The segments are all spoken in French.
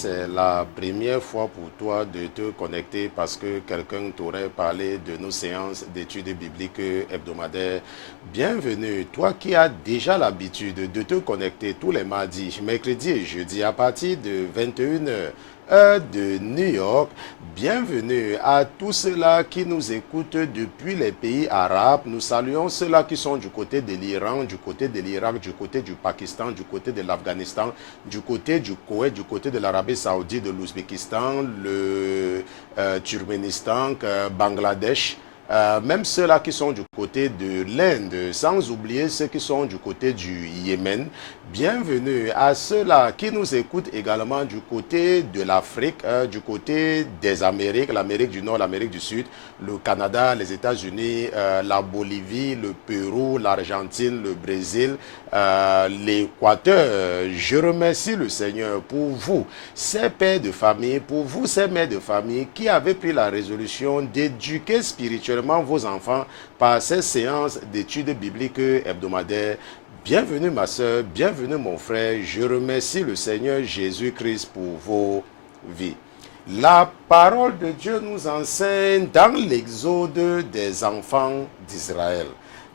c'est la première fois pour toi de te connecter parce que quelqu'un t'aurait parlé de nos séances d'études bibliques hebdomadaires, bienvenue. Toi qui as déjà l'habitude de te connecter tous les mardis, mercredis et jeudis à partir de 21 h heure de New York, bienvenue à tous ceux-là qui nous écoutent depuis les pays arabes. Nous saluons ceux-là qui sont du côté de l'Iran, du côté de l'Irak, du côté du Pakistan, du côté de l'Afghanistan, du côté du Koweït, du côté de l'Arabie Saoudite, de l'Ouzbékistan, le Turkménistan, Bangladesh. Même ceux-là qui sont du côté de l'Inde, sans oublier ceux qui sont du côté du Yémen. Bienvenue à ceux-là qui nous écoutent également du côté de l'Afrique, du côté des Amériques, l'Amérique du Nord, l'Amérique du Sud, le Canada, les États-Unis, la Bolivie, le Pérou, l'Argentine, le Brésil, l'Équateur. Je remercie le Seigneur pour vous, ces pères de famille, pour vous, ces mères de famille qui avaient pris la résolution d'éduquer spirituellement vos enfants par ces séances d'études bibliques hebdomadaires. Bienvenue ma soeur, bienvenue mon frère. Je remercie le Seigneur Jésus-Christ pour vos vies. La parole de Dieu nous enseigne dans l'Exode des enfants d'Israël.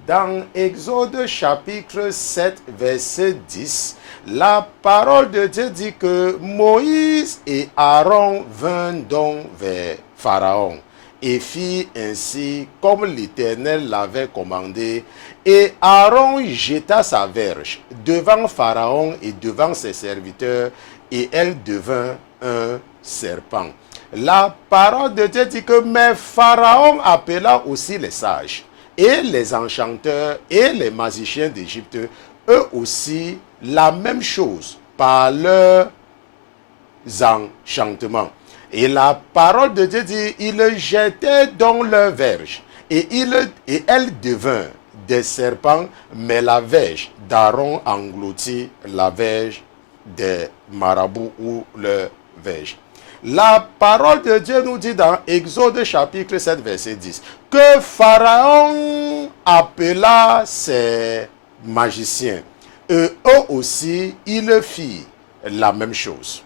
Dans Exode chapitre 7, verset 10, la parole de Dieu dit que Moïse et Aaron vinrent donc vers Pharaon et fit ainsi comme l'Éternel l'avait commandé. Et Aaron jeta sa verge devant Pharaon et devant ses serviteurs, et elle devint un serpent. La parole de Dieu dit que mais Pharaon appela aussi les sages, et les enchanteurs, et les magiciens d'Égypte, eux aussi la même chose par leurs enchantements. Et la parole de Dieu dit, ils jetaient dans leur verge, et elle devint des serpents, mais la verge d'Aaron engloutit la verge des marabouts ou leur verge. La parole de Dieu nous dit dans Exode chapitre 7, verset 10, que Pharaon appela ses magiciens, et eux aussi, ils firent la même chose.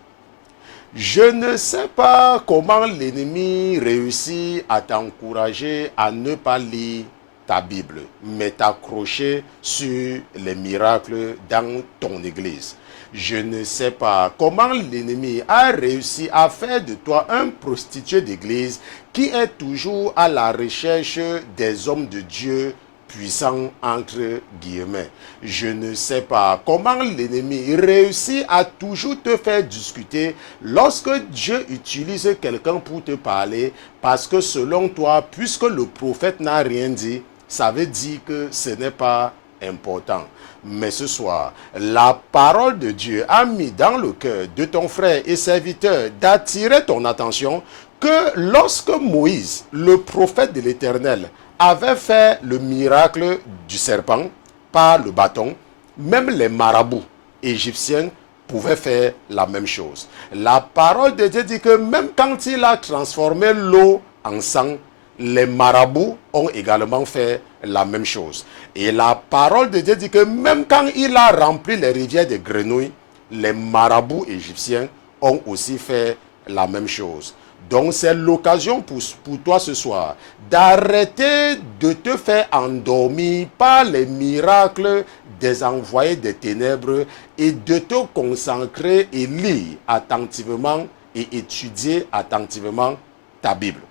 Je ne sais pas comment l'ennemi réussit à t'encourager à ne pas lire ta Bible, mais t'accrocher sur les miracles dans ton église. Je ne sais pas comment l'ennemi a réussi à faire de toi un prostitué d'église qui est toujours à la recherche des hommes de Dieu puissant entre guillemets. Je ne sais pas comment l'ennemi réussit à toujours te faire discuter lorsque Dieu utilise quelqu'un pour te parler, parce que selon toi, puisque le prophète n'a rien dit, ça veut dire que ce n'est pas important. Mais ce soir, la parole de Dieu a mis dans le cœur de ton frère et serviteur d'attirer ton attention que lorsque Moïse, le prophète de l'Éternel, avait fait le miracle du serpent par le bâton, même les marabouts égyptiens pouvaient faire la même chose. La parole de Dieu dit que même quand il a transformé l'eau en sang, les marabouts ont également fait la même chose. Et la parole de Dieu dit que même quand il a rempli les rivières de grenouilles, les marabouts égyptiens ont aussi fait la même chose. Donc c'est l'occasion pour toi ce soir d'arrêter de te faire endormir par les miracles des envoyés des ténèbres et de te concentrer et lire attentivement et étudier attentivement ta Bible.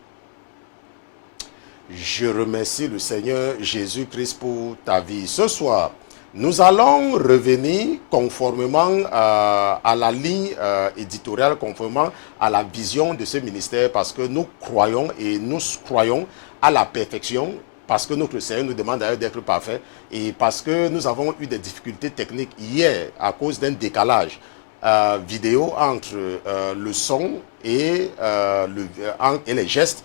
Je remercie le Seigneur Jésus-Christ pour ta vie. Ce soir, nous allons revenir conformément à la ligne éditoriale, conformément à la vision de ce ministère, parce que nous croyons à la perfection, parce que notre Seigneur nous demande d'ailleurs d'être parfait, et parce que nous avons eu des difficultés techniques hier à cause d'un décalage vidéo entre le son et les gestes.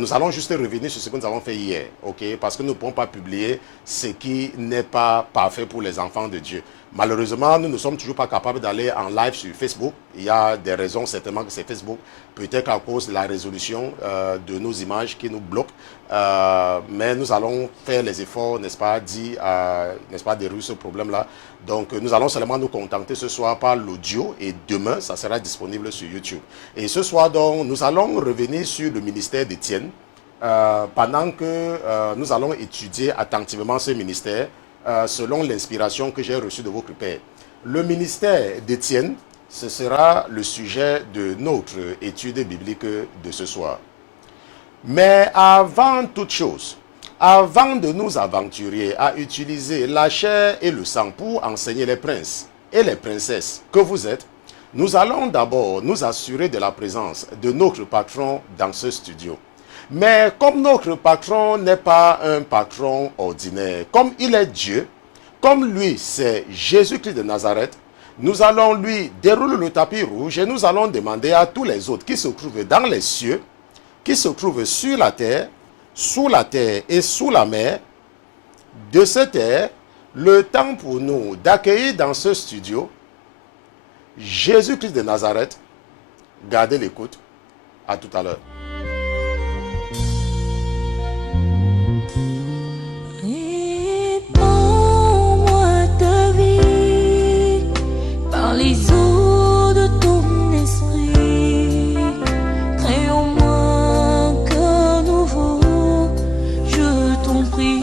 Nous allons juste revenir sur ce que nous avons fait hier, ok? Parce que nous ne pouvons pas publier ce qui n'est pas parfait pour les enfants de Dieu. Malheureusement, nous ne sommes toujours pas capables d'aller en live sur Facebook. Il y a des raisons, certainement que c'est Facebook. Peut-être à cause de la résolution de nos images qui nous bloquent. Mais nous allons faire les efforts, n'est-ce pas, n'est-ce pas, de résoudre ce problème-là. Donc, nous allons seulement nous contenter ce soir par l'audio et demain, ça sera disponible sur YouTube. Et ce soir, donc, nous allons revenir sur le ministère d'Étienne pendant que nous allons étudier attentivement ce ministère selon l'inspiration que j'ai reçue de votre père. Le ministère d'Étienne, ce sera le sujet de notre étude biblique de ce soir. Mais avant toute chose, avant de nous aventurer à utiliser la chair et le sang pour enseigner les princes et les princesses que vous êtes, nous allons d'abord nous assurer de la présence de notre patron dans ce studio. Mais comme notre patron n'est pas un patron ordinaire, comme il est Dieu, comme lui c'est Jésus-Christ de Nazareth, nous allons lui dérouler le tapis rouge et nous allons demander à tous les autres qui se trouvent dans les cieux, qui se trouvent sur la terre, sous la terre et sous la mer, de se taire, le temps pour nous d'accueillir dans ce studio Jésus-Christ de Nazareth. Gardez l'écoute. À tout à l'heure. Répands-moi ta vie par les eaux de ton esprit. Crée en moi un cœur nouveau, je t'en prie.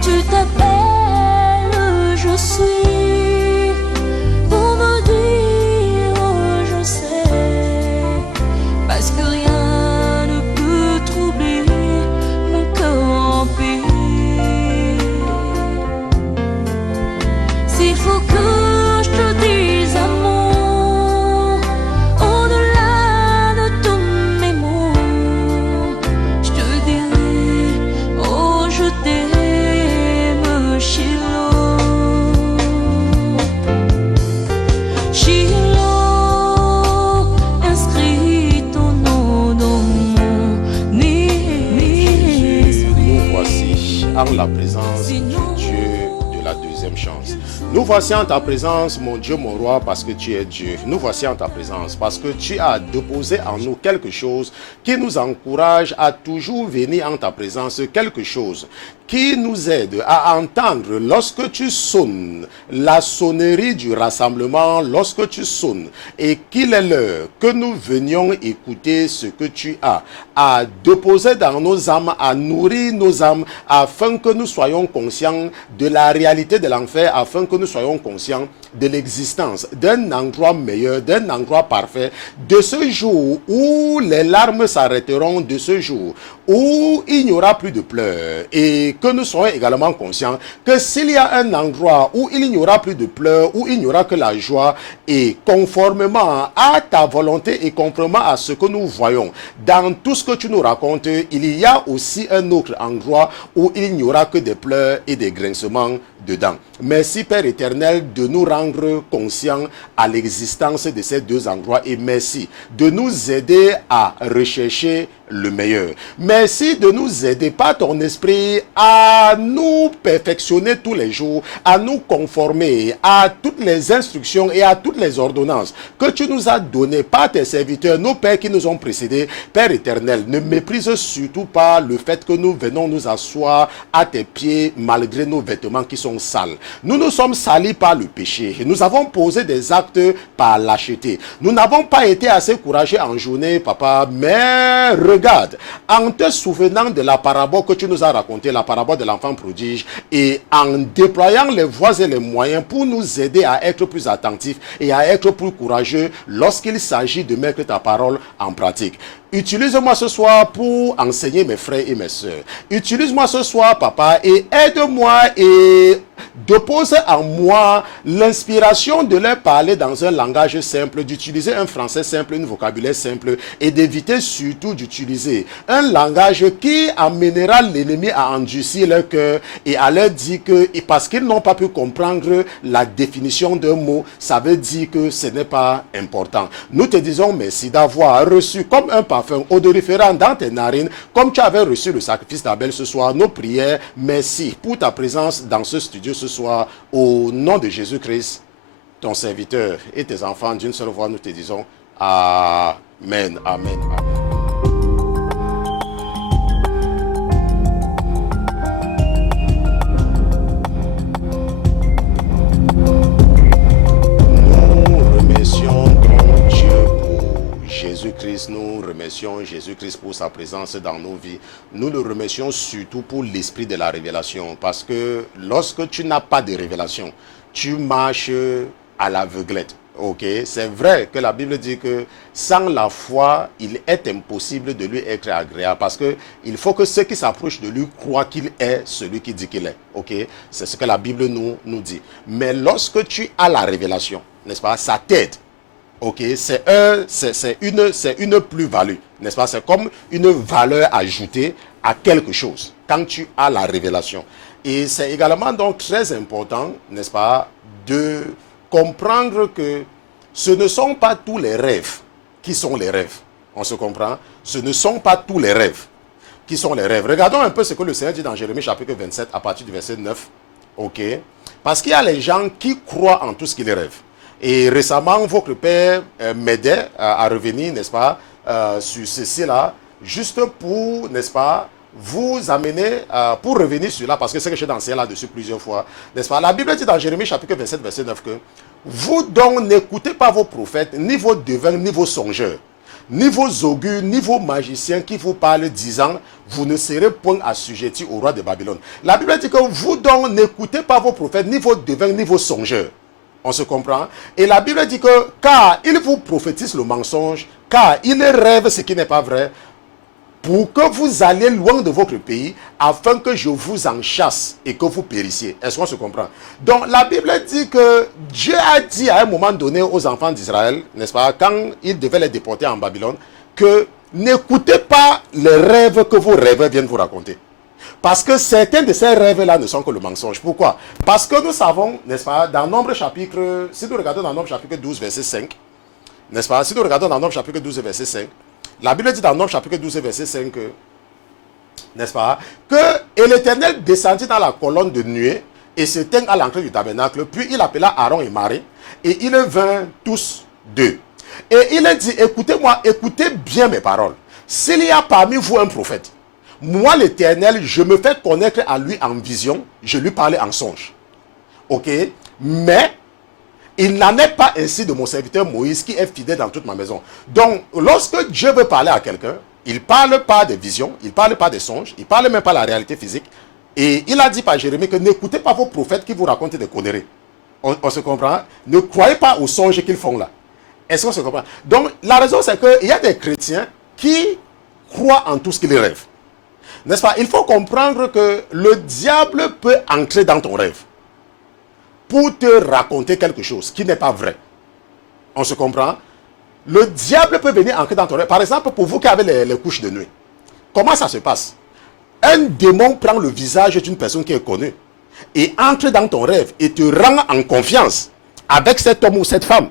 Tu t'appelles, je suis, pour me dire je sais, parce que rien ne peut troubler mon cœur en paix. S'il faut que je te dise amour, au-delà de tous mes mots, je te dirai, oh je t'aime, Shiloh. Shiloh, inscris ton nom dans mon esprit. Nous voici en la présence du Dieu de la deuxième chance. Nous voici en ta présence, mon Dieu, mon roi, parce que tu es Dieu. Nous voici en ta présence, parce que tu as déposé en nous quelque chose qui nous encourage à toujours venir en ta présence, quelque chose qui nous aide à entendre lorsque tu sonnes la sonnerie du rassemblement, lorsque tu sonnes, et qu'il est l'heure que nous venions écouter ce que tu as à déposer dans nos âmes, à nourrir nos âmes, afin que nous soyons conscients de la réalité de l'enfer, afin que nous soyons conscients de l'existence d'un endroit meilleur, d'un endroit parfait, de ce jour où les larmes s'arrêteront, de ce jour où il n'y aura plus de pleurs, et que nous soyons également conscients que s'il y a un endroit où il n'y aura plus de pleurs, où il n'y aura que la joie, et conformément à ta volonté et conformément à ce que nous voyons dans tout ce que tu nous racontes, il y a aussi un autre endroit où il n'y aura que des pleurs et des grincements dedans. Merci Père éternel de nous rendre conscients à l'existence de ces deux endroits, et merci de nous aider à rechercher le meilleur. Merci de nous aider par ton esprit à nous perfectionner tous les jours, à nous conformer à toutes les instructions et à toutes les ordonnances que tu nous as données par tes serviteurs, nos pères qui nous ont précédés. Père éternel, ne méprise surtout pas le fait que nous venons nous asseoir à tes pieds malgré nos vêtements qui sont sales. Nous nous sommes salis par le péché. Nous avons posé des actes par lâcheté. Nous n'avons pas été assez courageux en journée, papa, mais regarde, en te souvenant de la parabole que tu nous as racontée, la parabole de l'enfant prodige, et en déployant les voies et les moyens pour nous aider à être plus attentifs et à être plus courageux lorsqu'il s'agit de mettre ta parole en pratique. Utilise-moi ce soir pour enseigner mes frères et mes sœurs. Utilise-moi ce soir, papa, et aide-moi et dépose en moi l'inspiration de leur parler dans un langage simple, d'utiliser un français simple, un vocabulaire simple, et d'éviter surtout d'utiliser un langage qui amènera l'ennemi à endurcir leur cœur et à leur dire que, et parce qu'ils n'ont pas pu comprendre la définition d'un mot, ça veut dire que ce n'est pas important. Nous te disons merci d'avoir reçu comme un papa parfum odoriférant dans tes narines, comme tu avais reçu le sacrifice d'Abel ce soir. Nos prières, merci pour ta présence dans ce studio ce soir. Au nom de Jésus-Christ, ton serviteur et tes enfants, d'une seule voix, nous te disons Amen, Amen, Amen. Jésus-Christ, nous remercions Jésus-Christ pour sa présence dans nos vies. Nous le remercions surtout pour l'esprit de la révélation. Parce que lorsque tu n'as pas de révélation, tu marches à l'aveuglette. Ok, c'est vrai que la Bible dit que sans la foi, il est impossible de lui être agréable. Parce que il faut que ceux qui s'approchent de lui croient qu'il est celui qui dit qu'il est. Ok, c'est ce que la Bible nous dit. Mais lorsque tu as la révélation, n'est-ce pas, ça t'aide. Ok, c'est une plus-value, n'est-ce pas? C'est comme une valeur ajoutée à quelque chose quand tu as la révélation. Et c'est également donc très important, n'est-ce pas, de comprendre que ce ne sont pas tous les rêves qui sont les rêves. On se comprend? Ce ne sont pas tous les rêves qui sont les rêves. Regardons un peu ce que le Seigneur dit dans Jérémie chapitre 27 à partir du verset 9. Ok, parce qu'il y a les gens qui croient en tout ce qu'ils rêvent. Et récemment, votre père m'aidait à revenir, n'est-ce pas, sur ceci-là, juste pour, n'est-ce pas, vous amener, pour revenir sur là, parce que c'est que j'ai dansé là-dessus plusieurs fois, n'est-ce pas. La Bible dit dans Jérémie chapitre 27, verset 9 que vous donc n'écoutez pas vos prophètes, ni vos devins, ni vos songeurs, ni vos augures, ni vos magiciens qui vous parlent disant, vous ne serez point assujettis au roi de Babylone. La Bible dit que vous donc n'écoutez pas vos prophètes, ni vos devins, ni vos songeurs. On se comprend? Et la Bible dit que car ils vous prophétisent le mensonge, car ils rêvent ce qui n'est pas vrai, pour que vous alliez loin de votre pays, afin que je vous en chasse et que vous périssiez. Est-ce qu'on se comprend? Donc la Bible dit que Dieu a dit à un moment donné aux enfants d'Israël, n'est-ce pas, quand ils devaient les déporter en Babylone, que n'écoutez pas les rêves que vos rêveurs viennent vous raconter. Parce que certains de ces rêves-là ne sont que le mensonge. Pourquoi? Parce que nous savons, n'est-ce pas, dans Nombre chapitre, si nous regardons dans Nombre chapitre 12, verset 5, n'est-ce pas, si nous regardons dans Nombre chapitre 12, verset 5, la Bible dit dans Nombre chapitre 12, verset 5, n'est-ce pas, que l'Éternel descendit dans la colonne de nuée et se tint à l'entrée du tabernacle, puis il appela Aaron et Marie, et ils vinrent tous deux. Et il dit, écoutez-moi, écoutez bien mes paroles. S'il y a parmi vous un prophète, moi, l'Éternel, je me fais connaître à lui en vision, je lui parlais en songe. Ok? Mais, il n'en est pas ainsi de mon serviteur Moïse qui est fidèle dans toute ma maison. Donc, lorsque Dieu veut parler à quelqu'un, il ne parle pas de vision, il ne parle pas de songe, il ne parle même pas de la réalité physique. Et il a dit par Jérémie que n'écoutez pas vos prophètes qui vous racontent des conneries. On se comprend? Ne croyez pas aux songes qu'ils font là. Est-ce qu'on se comprend? Donc, la raison, c'est qu'il y a des chrétiens qui croient en tout ce qu'ils rêvent. N'est-ce pas? Il faut comprendre que le diable peut entrer dans ton rêve pour te raconter quelque chose qui n'est pas vrai. On se comprend? Le diable peut venir entrer dans ton rêve. Par exemple, pour vous qui avez les couches de nuit, comment ça se passe? Un démon prend le visage d'une personne qui est connue et entre dans ton rêve et te rend en confiance avec cet homme ou cette femme.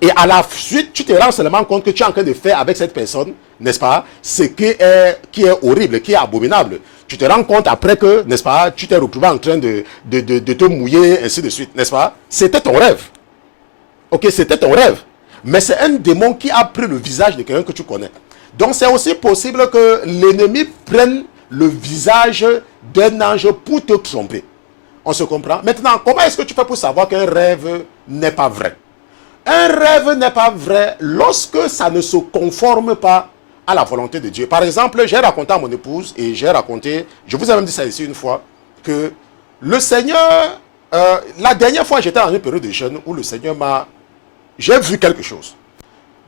Et à la suite, tu te rends seulement compte que tu es en train de faire avec cette personne, n'est-ce pas, ce qui est horrible, qui est abominable. Tu te rends compte après que, n'est-ce pas, tu t'es retrouvé en train de te mouiller, ainsi de suite, n'est-ce pas? C'était ton rêve. Ok, c'était ton rêve. Mais c'est un démon qui a pris le visage de quelqu'un que tu connais. Donc c'est aussi possible que l'ennemi prenne le visage d'un ange pour te tromper. On se comprend? Maintenant, comment est-ce que tu fais pour savoir qu'un rêve n'est pas vrai? Un rêve n'est pas vrai lorsque ça ne se conforme pas à la volonté de Dieu. Par exemple, j'ai raconté à mon épouse et j'ai raconté, je vous ai même dit ça ici une fois, que le Seigneur, la dernière fois j'étais dans une période de jeûne où le Seigneur j'ai vu quelque chose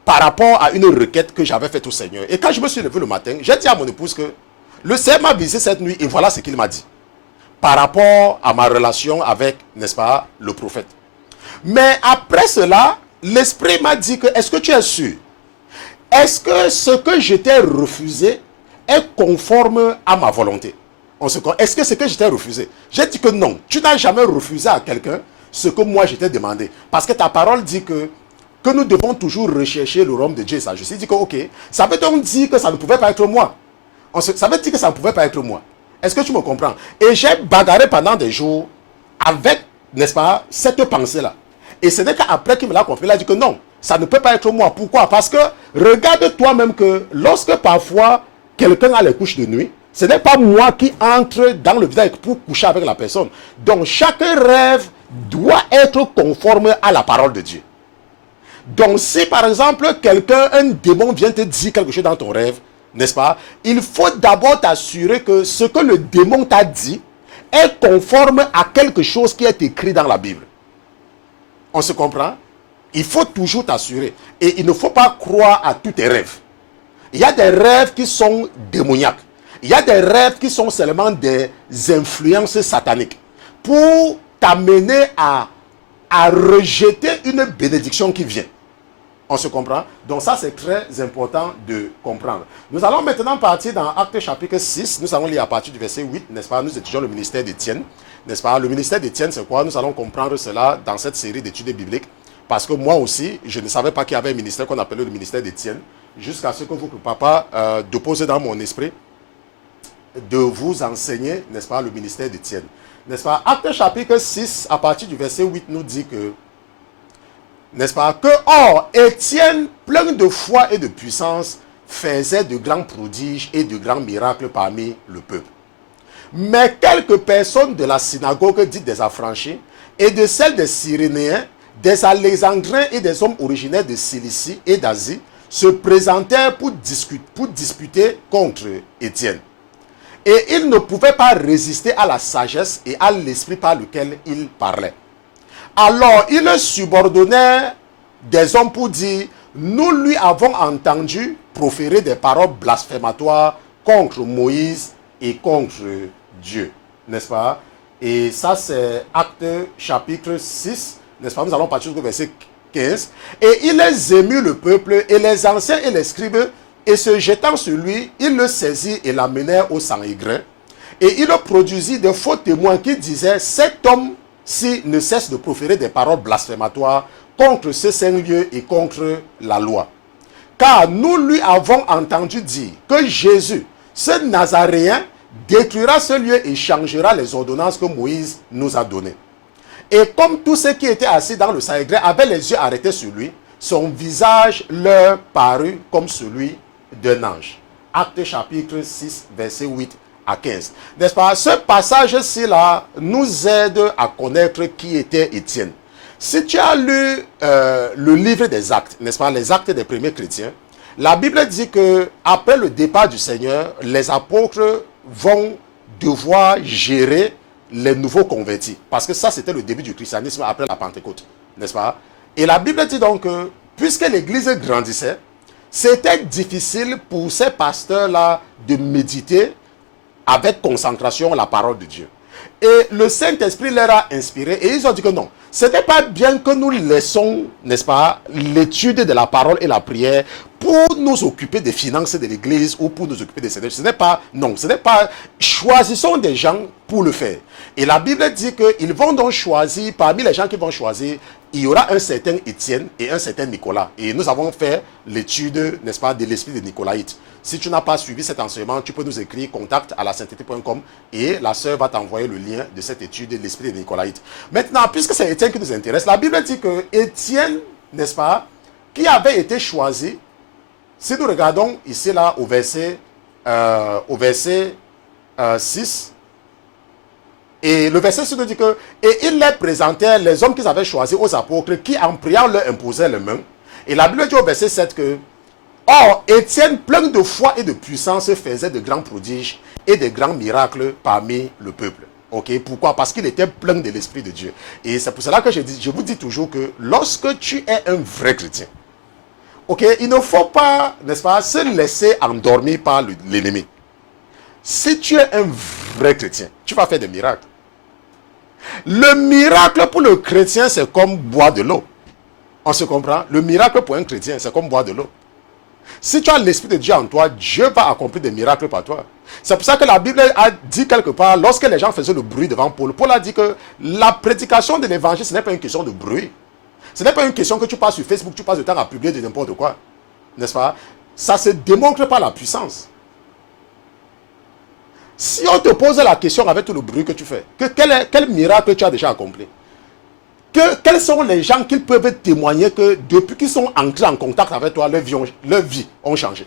par rapport à une requête que j'avais faite au Seigneur. Et quand je me suis levé le matin, j'ai dit à mon épouse que le Seigneur m'a visité cette nuit et voilà ce qu'il m'a dit. Par rapport à ma relation avec, n'est-ce pas, le prophète. Mais après cela, l'Esprit m'a dit que, est-ce que tu es sûr? Est-ce que ce que je t'ai refusé est conforme à ma volonté? Est-ce que ce que je t'ai refusé? J'ai dit que non. Tu n'as jamais refusé à quelqu'un ce que moi je t'ai demandé. Parce que ta parole dit que que nous devons toujours rechercher le royaume de Dieu et sa justice. Il dit que, ok, ça veut donc dire que ça ne pouvait pas être moi. Ça veut dire que ça ne pouvait pas être moi. Est-ce que tu me comprends? Et j'ai bagarré pendant des jours avec, n'est-ce pas, cette pensée-là. Et ce n'est qu'après qu'il me l'a compris, il a dit que non, ça ne peut pas être moi. Pourquoi? Parce que regarde toi-même que lorsque parfois quelqu'un a les couches de nuit, ce n'est pas moi qui entre dans le visage pour coucher avec la personne. Donc chaque rêve doit être conforme à la parole de Dieu. Donc si par exemple quelqu'un, un démon vient te dire quelque chose dans ton rêve, n'est-ce pas? Il faut d'abord t'assurer que ce que le démon t'a dit est conforme à quelque chose qui est écrit dans la Bible. On se comprend? Il faut toujours t'assurer. Et il ne faut pas croire à tous tes rêves. Il y a des rêves qui sont démoniaques. Il y a des rêves qui sont seulement des influences sataniques. Pour t'amener à rejeter une bénédiction qui vient. On se comprend? Donc ça, c'est très important de comprendre. Nous allons maintenant partir dans Actes chapitre 6. Nous allons lire à partir du verset 8, n'est-ce pas? Nous étudions le ministère d'Étienne, n'est-ce pas? Le ministère d'Étienne, c'est quoi? Nous allons comprendre cela dans cette série d'études bibliques. Parce que moi aussi, je ne savais pas qu'il y avait un ministère qu'on appelait le ministère d'Étienne. Jusqu'à ce que votre papa dépose dans mon esprit de vous enseigner, n'est-ce pas, le ministère d'Étienne. N'est-ce pas? Actes chapitre 6, à partir du verset 8, nous dit que, n'est-ce pas, que, or, Étienne, plein de foi et de puissance, faisait de grands prodiges et de grands miracles parmi le peuple. Mais quelques personnes de la synagogue dite des affranchis et de celles des Cyrénéens, des Alexandrins et des hommes originaires de Cilicie et d'Asie se présentèrent pour disputer contre Étienne. Et ils ne pouvaient pas résister à la sagesse et à l'esprit par lequel il parlait. Alors, ils subordonnèrent des hommes pour dire, nous lui avons entendu proférer des paroles blasphématoires contre Moïse et contre Dieu. N'est-ce pas? Et ça, c'est Actes chapitre 6. N'est-ce pas? Nous allons partir au verset 15. Et il émut le peuple et les anciens et les scribes, et se jetant sur lui, il le saisit et l'amenèrent au Sanhédrin. Et il produisit de faux témoins qui disaient, cet homme-ci ne cesse de proférer des paroles blasphématoires contre ce saint lieu et contre la loi. Car nous lui avons entendu dire que Jésus, ce Nazaréen, détruira ce lieu et changera les ordonnances que Moïse nous a données. Et comme tous ceux qui étaient assis dans le Sanhédrin avaient les yeux arrêtés sur lui, son visage leur parut comme celui d'un ange. Acte chapitre 6, verset 8 à 15. N'est-ce pas? Ce passage-ci là nous aide à connaître qui était Étienne. Si tu as lu le livre des Actes, n'est-ce pas, les Actes des premiers chrétiens, la Bible dit que après le départ du Seigneur, les apôtres vont devoir gérer les nouveaux convertis. Parce que ça, c'était le début du christianisme après la Pentecôte. N'est-ce pas? Et la Bible dit donc que, puisque l'église grandissait, c'était difficile pour ces pasteurs-là de méditer avec concentration la parole de Dieu. Et le Saint-Esprit leur a inspiré et ils ont dit que non, ce n'est pas bien que nous laissons, n'est-ce pas, l'étude de la parole et la prière pour nous occuper des finances de l'église ou pour nous occuper des services. Ce n'est pas, non, ce n'est pas, choisissons des gens pour le faire. Et la Bible dit qu'ils vont donc choisir, parmi les gens qui vont choisir, il y aura un certain Étienne et un certain Nicolas. Et nous avons fait l'étude, n'est-ce pas, de l'esprit de Nicolaïte. Si tu n'as pas suivi cet enseignement, tu peux nous écrire contact à lasainteté.com et la sœur va t'envoyer le lien de cette étude de l'esprit de Nicolaïte. Maintenant, puisque c'est Étienne qui nous intéresse, la Bible dit que Étienne, n'est-ce pas, qui avait été choisi, si nous regardons ici là au verset 6, et le verset 6 nous dit que, et il les présentait les hommes qu'ils avaient choisis aux apôtres qui en priant leur imposaient les mains. Et la Bible dit au verset 7 que, or, Étienne, plein de foi et de puissance, faisait de grands prodiges et de grands miracles parmi le peuple. Ok? Pourquoi? Parce qu'il était plein de l'Esprit de Dieu. Et c'est pour cela que je vous dis toujours que lorsque tu es un vrai chrétien, ok, il ne faut pas, n'est-ce pas, se laisser endormir par l'ennemi. Si tu es un vrai chrétien, tu vas faire des miracles. Le miracle pour le chrétien, c'est comme boire de l'eau. On se comprend? Le miracle pour un chrétien, c'est comme boire de l'eau. Si tu as l'Esprit de Dieu en toi, Dieu va accomplir des miracles par toi. C'est pour ça que la Bible a dit quelque part, lorsque les gens faisaient le bruit devant Paul, Paul a dit que la prédication de l'évangile, ce n'est pas une question de bruit. Ce n'est pas une question que tu passes sur Facebook, tu passes le temps à publier de n'importe quoi. N'est-ce pas? Ça se démontre par la puissance. Si on te pose la question avec tout le bruit que tu fais, quel miracle tu as déjà accompli? Quels sont les gens qui peuvent témoigner que depuis qu'ils sont entrés en contact avec toi, leur vie ont changé?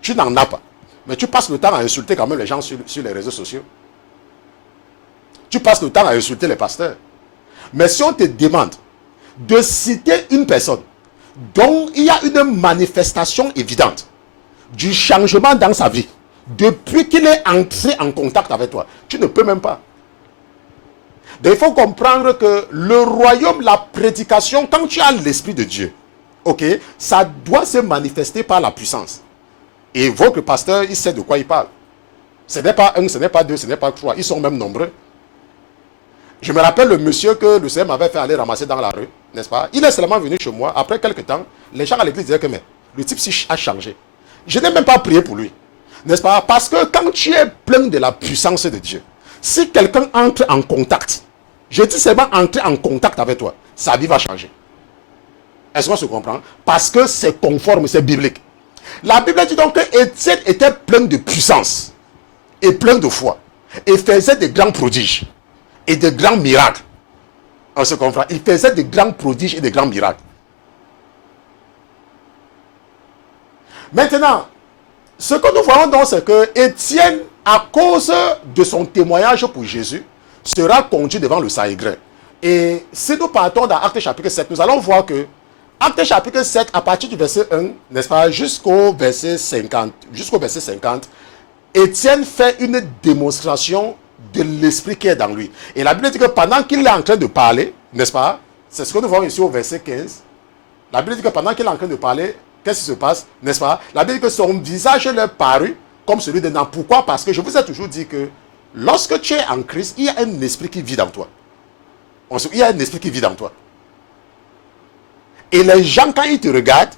Tu n'en as pas. Mais tu passes le temps à insulter quand même les gens sur les réseaux sociaux. Tu passes le temps à insulter les pasteurs. Mais si on te demande de citer une personne dont il y a une manifestation évidente du changement dans sa vie, depuis qu'il est entré en contact avec toi, tu ne peux même pas. Donc il faut comprendre que le royaume, la prédication, quand tu as l'Esprit de Dieu, ok, ça doit se manifester par la puissance. Et votre pasteur, il sait de quoi il parle. Ce n'est pas un, ce n'est pas deux, ce n'est pas trois, ils sont même nombreux. Je me rappelle le monsieur que le Seigneur m'avait fait aller ramasser dans la rue, n'est-ce pas? Il est seulement venu chez moi, après quelques temps, les gens à l'église disaient que mais, le type a changé. Je n'ai même pas prié pour lui, n'est-ce pas? Parce que quand tu es plein de la puissance de Dieu, si quelqu'un entre en contact, je dis seulement entrer en contact avec toi, sa vie va changer. Est-ce qu'on se comprend? Parce que c'est conforme, c'est biblique. La Bible dit donc que Étienne était plein de puissance et plein de foi et faisait de grands prodiges et de grands miracles. On se comprend? Il faisait de grands prodiges et de grands miracles. Maintenant, ce que nous voyons donc, c'est que Étienne, à cause de son témoignage pour Jésus, sera conduit devant le Sanhédrin. Et si nous partons dans Actes chapitre 7, nous allons voir que Actes chapitre 7, à partir du verset 1, n'est-ce pas, jusqu'au verset 50, Étienne fait une démonstration de l'esprit qui est dans lui. Et la Bible dit que pendant qu'il est en train de parler, n'est-ce pas, c'est ce que nous voyons ici au verset 15, la Bible dit que pendant qu'il est en train de parler, qu'est-ce qui se passe, n'est-ce pas? La Bible dit que son visage leur parut comme celui d'un homme. Pourquoi? Parce que je vous ai toujours dit que lorsque tu es en Christ, il y a un esprit qui vit dans toi. Il y a un esprit qui vit dans toi. Et les gens, quand ils te regardent,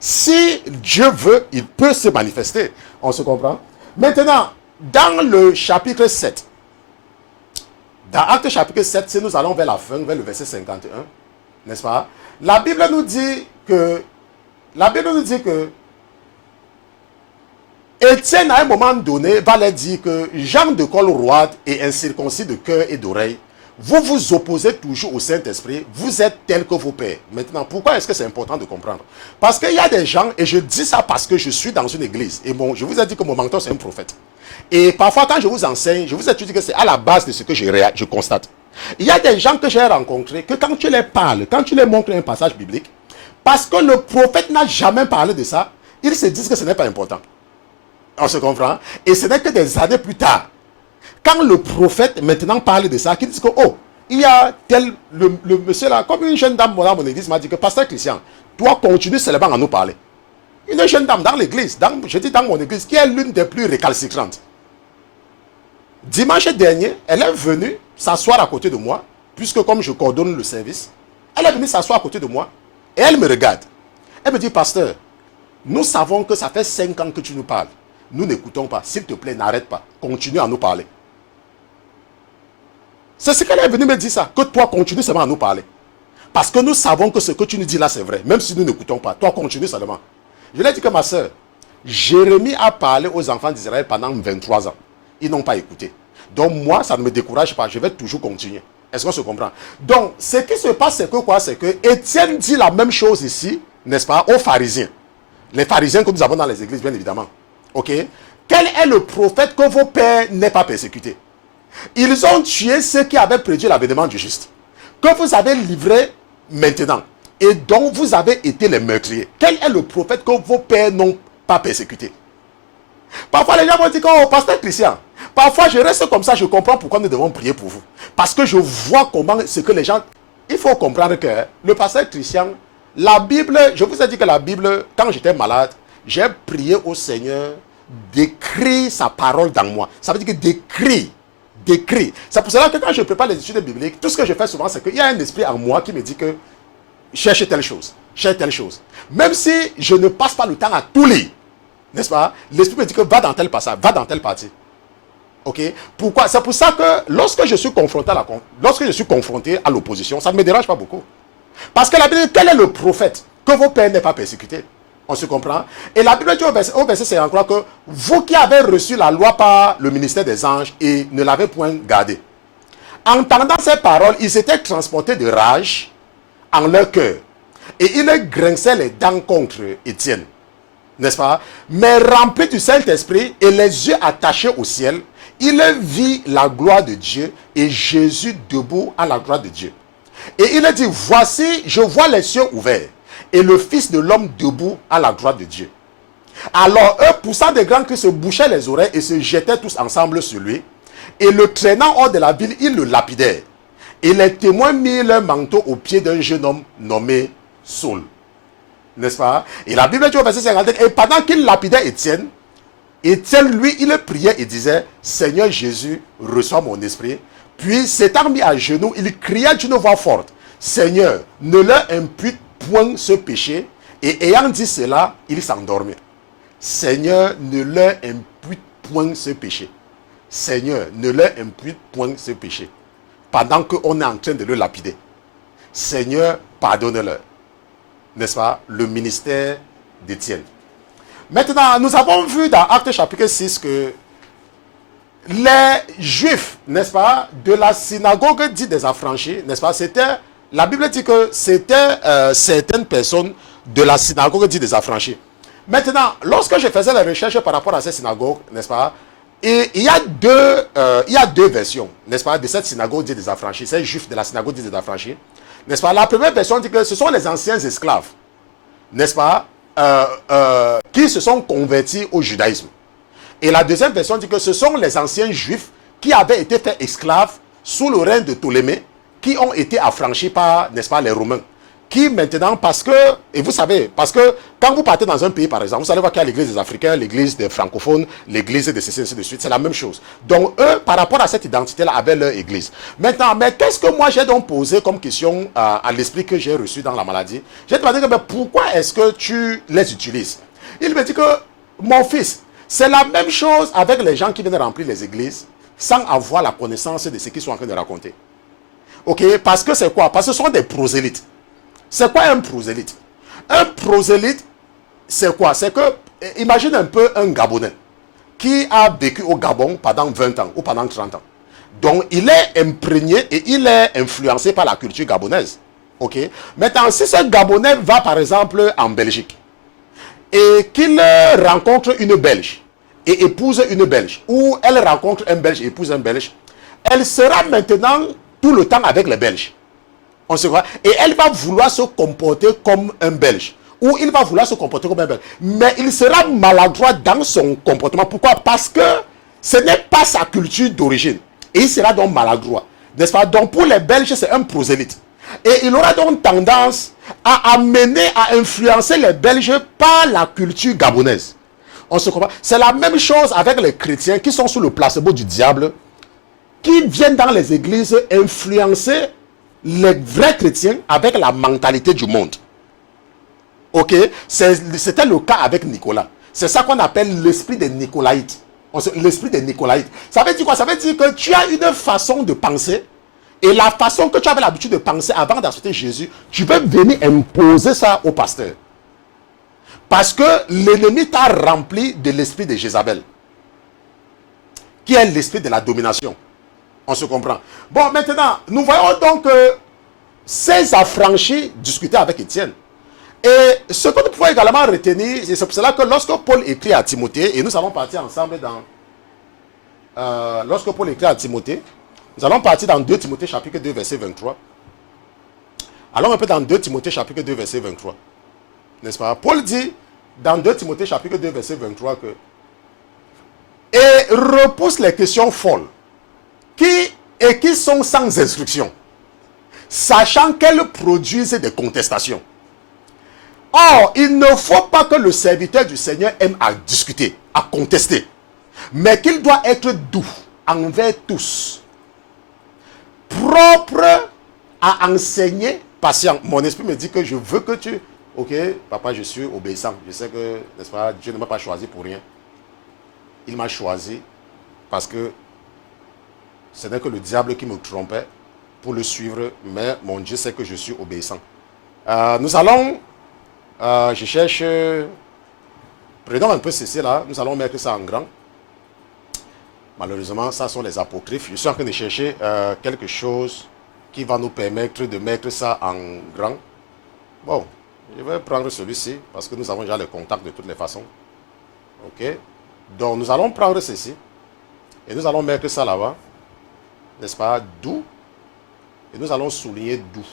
si Dieu veut, il peut se manifester. On se comprend? Maintenant, dans le chapitre 7, dans Actes chapitre 7, si nous allons vers la fin, vers le verset 51, n'est-ce pas? La Bible nous dit que Étienne, à un moment donné, va leur dire que Jean de col roide et incirconcis de cœur et d'oreille, vous vous opposez toujours au Saint-Esprit, vous êtes tels que vos pères. Maintenant, pourquoi est-ce que c'est important de comprendre? Parce qu'il y a des gens, et je dis ça parce que je suis dans une église, et bon, je vous ai dit que mon mentor c'est un prophète. Et parfois quand je vous enseigne, je vous ai dit que c'est à la base de ce que je constate. Il y a des gens que j'ai rencontrés, que quand tu les parles, quand tu les montres un passage biblique, parce que le prophète n'a jamais parlé de ça, ils se disent que ce n'est pas important. On se comprend? Et ce n'est que des années plus tard, quand le prophète maintenant parle de ça, qu'il dit que, oh, il y a tel, le monsieur là, comme une jeune dame dans mon église m'a dit que, pasteur Christian, toi continue seulement à nous parler. Une jeune dame dans l'église, je dis dans mon église, qui est l'une des plus récalcitrantes. Dimanche dernier, elle est venue s'asseoir à côté de moi, puisque comme je coordonne le service, elle est venue s'asseoir à côté de moi, et elle me regarde. Elle me dit, pasteur, nous savons que ça fait 5 ans que tu nous parles. Nous n'écoutons pas. S'il te plaît, n'arrête pas. Continue à nous parler. C'est ce qu'elle est venue me dire ça. Que toi, continue seulement à nous parler. Parce que nous savons que ce que tu nous dis là, c'est vrai. Même si nous n'écoutons pas. Toi, continue seulement. Je lui ai dit que ma soeur, Jérémie a parlé aux enfants d'Israël pendant 23 ans. Ils n'ont pas écouté. Donc moi, ça ne me décourage pas. Je vais toujours continuer. Est-ce qu'on se comprend? Donc, ce qui se passe, c'est que quoi? C'est que Étienne dit la même chose ici, n'est-ce pas, aux pharisiens. Les pharisiens que nous avons dans les églises, bien évidemment. Ok? Quel est le prophète que vos pères n'aient pas persécuté? Ils ont tué ceux qui avaient prédit l'avènement du juste, que vous avez livré maintenant, et dont vous avez été les meurtriers. Quel est le prophète que vos pères n'ont pas persécuté? Parfois les gens vont dire que, oh, pasteur Christian, parfois je reste comme ça, je comprends pourquoi nous devons prier pour vous. Parce que je vois comment ce que les gens... Il faut comprendre que le pasteur Christian, la Bible, je vous ai dit que la Bible, quand j'étais malade, j'ai prié au Seigneur d'écrire sa parole dans moi. Ça veut dire que d'écrire. C'est pour cela que quand je prépare les études bibliques, tout ce que je fais souvent, c'est qu'il y a un esprit en moi qui me dit que cherche telle chose. Même si je ne passe pas le temps à tout lire, n'est-ce pas? L'esprit me dit que va dans tel passage, va dans telle partie. Ok? Pourquoi? C'est pour ça que lorsque je suis confronté à l'opposition, ça ne me dérange pas beaucoup. Parce que la Bible dit, quel est le prophète que vos pères n'aient pas persécuté? On se comprend? Et la Bible dit au verset 53 que vous qui avez reçu la loi par le ministère des anges et ne l'avez point gardée. Entendant ces paroles, ils étaient transportés de rage en leur cœur. Et ils grinçaient les dents contre Étienne. N'est-ce pas? Mais remplis du Saint-Esprit et les yeux attachés au ciel, il vit la gloire de Dieu et Jésus debout à la gloire de Dieu. Et il dit, voici, je vois les cieux ouverts et le Fils de l'homme debout à la gloire de Dieu. Alors eux, poussant des grands cris, se bouchaient les oreilles et se jetaient tous ensemble sur lui. Et le traînant hors de la ville, ils le lapidèrent. Et les témoins mirent leur manteau aux pieds d'un jeune homme nommé Saul. N'est-ce pas? Et la Bible dit au verset 51, et pendant qu'il lapidait Étienne, lui, il priait et disait, Seigneur Jésus, reçois mon esprit. Puis, s'étant mis à genoux, il cria d'une voix forte, Seigneur, ne leur impute point ce péché. Et ayant dit cela, il s'endormit. Seigneur, ne leur impute point ce péché. Seigneur, ne leur impute point ce péché. Pendant qu'on est en train de le lapider. Seigneur, pardonne-leur. N'est-ce pas? Le ministère d'Étienne. Maintenant, nous avons vu dans Actes chapitre 6 que les Juifs, n'est-ce pas, de la synagogue dite des affranchis, n'est-ce pas, c'était, la Bible dit que c'était certaines personnes de la synagogue dite des affranchis. Maintenant, lorsque je faisais la recherche par rapport à ces synagogues, n'est-ce pas, et il y a deux versions, n'est-ce pas, de cette synagogue dite des affranchis, ces Juifs de la synagogue dite des affranchis, n'est-ce pas, la première version dit que ce sont les anciens esclaves, n'est-ce pas, qui se sont convertis au judaïsme. Et la deuxième version dit que ce sont les anciens juifs qui avaient été faits esclaves sous le règne de Ptolémée, qui ont été affranchis par, n'est-ce pas, les Romains. Qui maintenant, parce que, et vous savez, parce que quand vous partez dans un pays, par exemple, vous allez voir qu'il y a l'église des Africains, l'église des francophones, l'église de ceci, ainsi de suite, c'est la même chose. Donc eux, par rapport à cette identité-là, avaient leur église. Maintenant, mais qu'est-ce que moi j'ai donc posé comme question à l'esprit que j'ai reçu dans la maladie? J'ai demandé, mais pourquoi est-ce que tu les utilises? Il me dit que, mon fils, c'est la même chose avec les gens qui viennent remplir les églises sans avoir la connaissance de ce qu'ils sont en train de raconter. Ok? Parce que c'est quoi? Parce que ce sont des prosélytes. C'est quoi un prosélyte? Un prosélyte, c'est quoi? C'est que, imagine un peu un Gabonais qui a vécu au Gabon pendant 20 ans ou pendant 30 ans. Donc, il est imprégné et il est influencé par la culture gabonaise. Ok? Maintenant, si ce Gabonais va par exemple en Belgique et qu'il rencontre une Belge et épouse une Belge, ou elle rencontre un Belge et épouse un Belge, elle sera maintenant tout le temps avec les Belges. On se voit. Et elle va vouloir se comporter comme un Belge. Ou il va vouloir se comporter comme un Belge. Mais il sera maladroit dans son comportement. Pourquoi? Parce que ce n'est pas sa culture d'origine. Et il sera donc maladroit. N'est-ce pas? Donc pour les Belges, c'est un prosélyte. Et il aura donc tendance à amener, à influencer les Belges par la culture gabonaise. On se comprend. C'est la même chose avec les chrétiens qui sont sous le placebo du diable, qui viennent dans les églises influencer les vrais chrétiens avec la mentalité du monde. Ok? C'était le cas avec Nicolas. C'est ça qu'on appelle l'esprit des Nicolaïtes. L'esprit des Nicolaïtes. Ça veut dire quoi? Ça veut dire que tu as une façon de penser. Et la façon que tu avais l'habitude de penser avant d'accepter Jésus, tu peux venir imposer ça au pasteur. Parce que l'ennemi t'a rempli de l'esprit de Jézabel. Qui est l'esprit de la domination. On se comprend. Bon, maintenant, nous voyons donc que ces affranchis discutaient avec Étienne. Et ce que nous pouvons également retenir, c'est pour cela que lorsque Paul écrit à Timothée, et nous allons partir ensemble dans... lorsque Paul écrit à Timothée, nous allons partir dans 2 Timothée chapitre 2, verset 23. Allons un peu dans 2 Timothée chapitre 2, verset 23. N'est-ce pas? Paul dit dans 2 Timothée chapitre 2, verset 23 que... Et repousse les questions folles qui sont sans instruction, sachant qu'elles produisent des contestations. Or, il ne faut pas que le serviteur du Seigneur aime à discuter, à contester, mais qu'il doit être doux envers tous, propre à enseigner, patient. Mon esprit me dit que je veux que tu... Ok, papa, je suis obéissant. Je sais que, n'est-ce pas, Dieu ne m'a pas choisi pour rien. Il m'a choisi parce que Ce n'est que le diable qui me trompait pour le suivre, mais mon Dieu sait que je suis obéissant. Nous allons, je cherche, prenons un peu ceci là, nous allons mettre ça en grand. Malheureusement, ça sont les apocryphes. Je suis en train de chercher quelque chose qui va nous permettre de mettre ça en grand. Bon, je vais prendre celui-ci parce que nous avons déjà le contact de toutes les façons. Ok, donc nous allons prendre ceci et nous allons mettre ça là-bas, n'est-ce pas, d'où, et nous allons souligner d'où.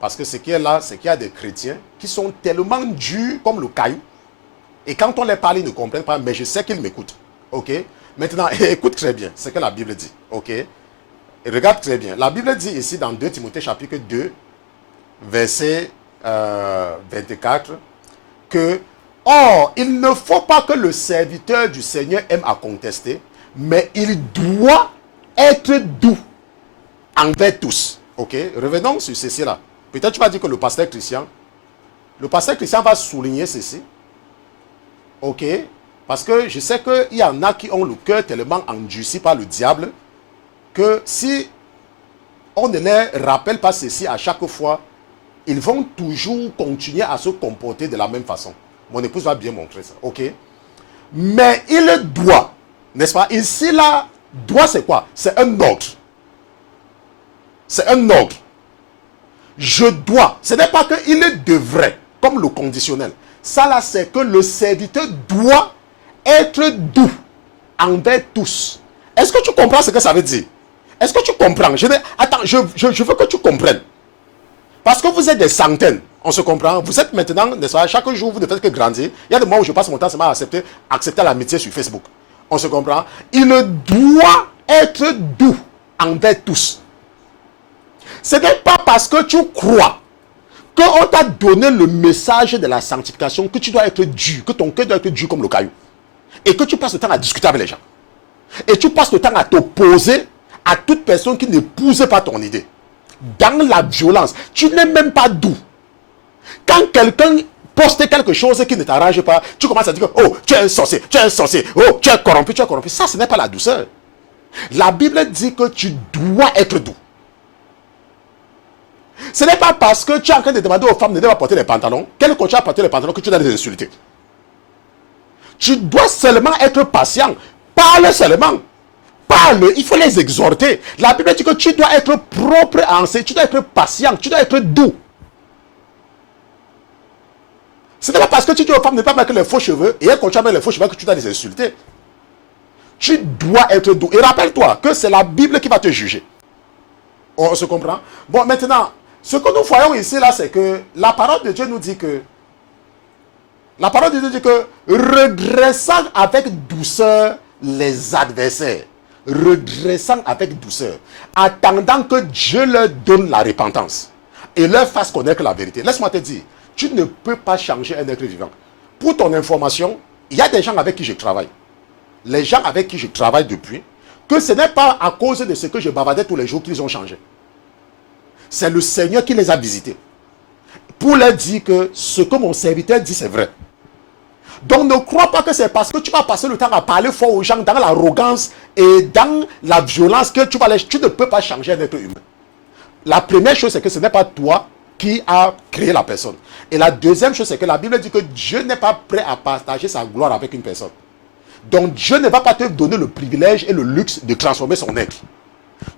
Parce que ce qui est là, c'est qu'il y a des chrétiens qui sont tellement durs comme le caillou. Et quand on les parle, ils ne comprennent pas, mais je sais qu'ils m'écoutent. Ok? Maintenant, écoute très bien ce que la Bible dit. Ok? Et regarde très bien. La Bible dit ici dans 2 Timothée chapitre 2, verset 24, que « Or, il ne faut pas que le serviteur du Seigneur aime à contester, mais il doit être doux envers tous. » Ok? Revenons sur ceci là. Peut-être tu vas dire que le pasteur Christian va souligner ceci. Ok? Parce que je sais qu'il y en a qui ont le cœur tellement endurci par le diable que si on ne les rappelle pas ceci à chaque fois, ils vont toujours continuer à se comporter de la même façon. Mon épouse va bien montrer ça. Ok? Mais il doit, n'est-ce pas? Ici là, doit c'est quoi? C'est un ordre. C'est un ordre. Je dois. Ce n'est pas qu'il devrait, comme le conditionnel. Ça là, c'est que le serviteur doit être doux envers tous. Est-ce que tu comprends ce que ça veut dire? Est-ce que tu comprends? Attends, je veux que tu comprennes. Parce que vous êtes des centaines, on se comprend. Vous êtes maintenant, n'est-ce pas, chaque jour, vous ne faites que grandir. Il y a des moments où je passe mon temps seulement à accepter l'amitié sur Facebook. On se comprend. Il doit être doux envers tous. Ce n'est pas parce que tu crois qu'on t'a donné le message de la sanctification que tu dois être dur, que ton cœur doit être dur comme le caillou. Et que tu passes le temps à discuter avec les gens. Et tu passes le temps à t'opposer à toute personne qui n'épouse pas ton idée. Dans la violence, tu n'es même pas doux. Quand quelqu'un poste quelque chose qui ne t'arrange pas, tu commences à dire, oh, tu es un sorcier, oh, tu es corrompu, Ça, ce n'est pas la douceur. La Bible dit que tu dois être doux. Ce n'est pas parce que tu es en train de demander aux femmes de ne pas porter les pantalons, qu'elles continuent à porter les pantalons, que tu dois les insulter. Tu dois seulement être patient. Parle seulement. Parle, il faut les exhorter. La Bible dit que tu dois être propre à enseigner, tu dois être patient, tu dois être doux. Ce n'est pas parce que tu dis aux femmes de ne pas mettre les faux cheveux et elles continuent à mettre les faux cheveux que tu dois les insulter. Tu dois être doux. Et rappelle-toi que c'est la Bible qui va te juger. On se comprend? Bon, maintenant, ce que nous voyons ici, là, c'est que la parole de Dieu nous dit que redressant avec douceur les adversaires, redressant avec douceur, attendant que Dieu leur donne la repentance et leur fasse connaître la vérité. Laisse-moi te dire, tu ne peux pas changer un être vivant. Pour ton information, il y a des gens avec qui je travaille. Les gens avec qui je travaille depuis, que ce n'est pas à cause de ce que je bavardais tous les jours qu'ils ont changé. C'est le Seigneur qui les a visités. Pour leur dire que ce que mon serviteur dit, c'est vrai. Donc ne crois pas que c'est parce que tu vas passer le temps à parler fort aux gens dans l'arrogance et dans la violence que tu ne peux pas changer un être humain. La première chose, c'est que ce n'est pas toi qui a créé la personne. Et la deuxième chose, c'est que la Bible dit que Dieu n'est pas prêt à partager sa gloire avec une personne. Donc Dieu ne va pas te donner le privilège et le luxe de transformer son être.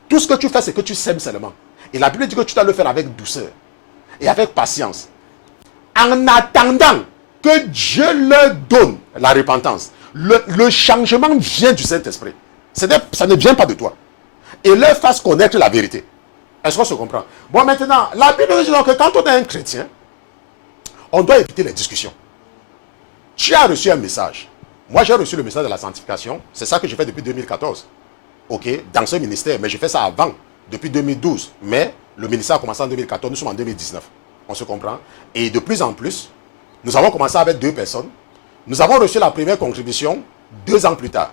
Tout ce que tu fais, c'est que tu sèmes seulement. Et la Bible dit que tu dois le faire avec douceur et avec patience. En attendant que Dieu leur donne la repentance. Le changement vient du Saint-Esprit. Ça ne vient pas de toi. Et leur fasse connaître la vérité. Est-ce qu'on se comprend? Bon, maintenant, la Bible dit donc que quand on est un chrétien, on doit éviter les discussions. Tu as reçu un message. Moi, j'ai reçu le message de la sanctification. C'est ça que je fais depuis 2014. Ok, dans ce ministère. Mais je fais ça avant, depuis 2012. Mais le ministère a commencé en 2014. Nous sommes en 2019. On se comprend? Et de plus en plus, nous avons commencé avec 2 personnes. Nous avons reçu la première contribution 2 ans plus tard.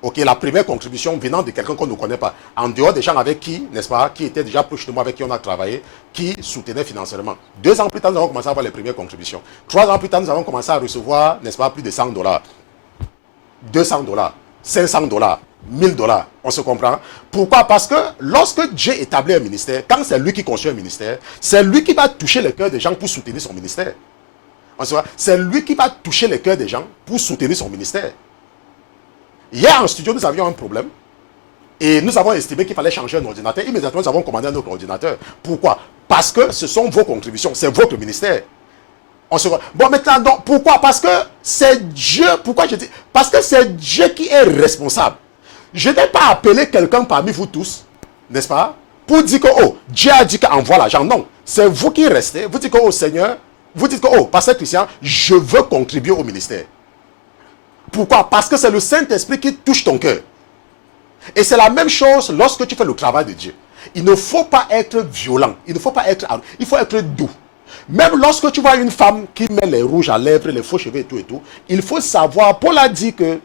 Ok, la première contribution venant de quelqu'un qu'on ne connaît pas. En dehors des gens avec qui, n'est-ce pas, qui étaient déjà proches de moi, avec qui on a travaillé, qui soutenaient financièrement. 2 ans plus tard, nous avons commencé à avoir les premières contributions. 3 ans plus tard, nous avons commencé à recevoir, n'est-ce pas, plus de $100. $200, $500, $1000. On se comprend? Pourquoi? Parce que lorsque Dieu établit un ministère, quand c'est lui qui construit un ministère, c'est lui qui va toucher le cœur des gens pour soutenir son ministère. C'est lui qui va toucher le cœur des gens pour soutenir son ministère. Hier en studio, nous avions un problème. Et nous avons estimé qu'il fallait changer un ordinateur. Immédiatement, nous avons commandé un autre ordinateur. Pourquoi? Parce que ce sont vos contributions, c'est votre ministère. Bon, maintenant, donc, pourquoi? Parce que c'est Dieu. Pourquoi je dis? Parce que c'est Dieu qui est responsable. Je n'ai pas appelé quelqu'un parmi vous tous, n'est-ce pas? Pour dire que, oh, Dieu a dit qu'envoie l'argent. Non, c'est vous qui restez. Vous dites que, oh Seigneur, vous dites que, oh, pasteur Christian, je veux contribuer au ministère. Pourquoi? Parce que c'est le Saint-Esprit qui touche ton cœur. Et c'est la même chose lorsque tu fais le travail de Dieu. Il ne faut pas être violent. Il ne faut pas être... Il faut être doux. Même lorsque tu vois une femme qui met les rouges à lèvres, les faux cheveux et tout, il faut savoir, Paul a dit que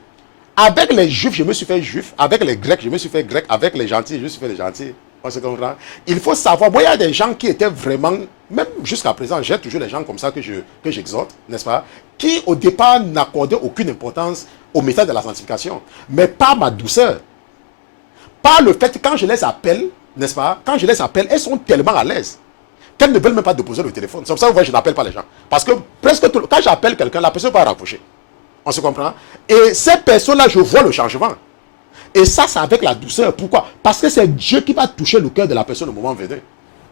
avec les juifs, je me suis fait juif, avec les grecs, je me suis fait grec, avec les gentils, je me suis fait les gentils. On se comprend? Il faut savoir, moi, il y a des gens qui étaient vraiment, même jusqu'à présent, j'ai toujours des gens comme ça que j'exhorte, n'est-ce pas? Qui au départ n'accordaient aucune importance au message de la sanctification, mais pas ma douceur. Par le fait que quand je les appelle, n'est-ce pas? Quand je les appelle, elles sont tellement à l'aise qu'elles ne veulent même pas déposer le téléphone. C'est pour ça que je n'appelle pas les gens. Parce que presque tout, quand j'appelle quelqu'un, la personne va raccrocher. On se comprend? Et ces personnes-là, je vois le changement. Et ça, c'est avec la douceur. Pourquoi? Parce que c'est Dieu qui va toucher le cœur de la personne au moment venu.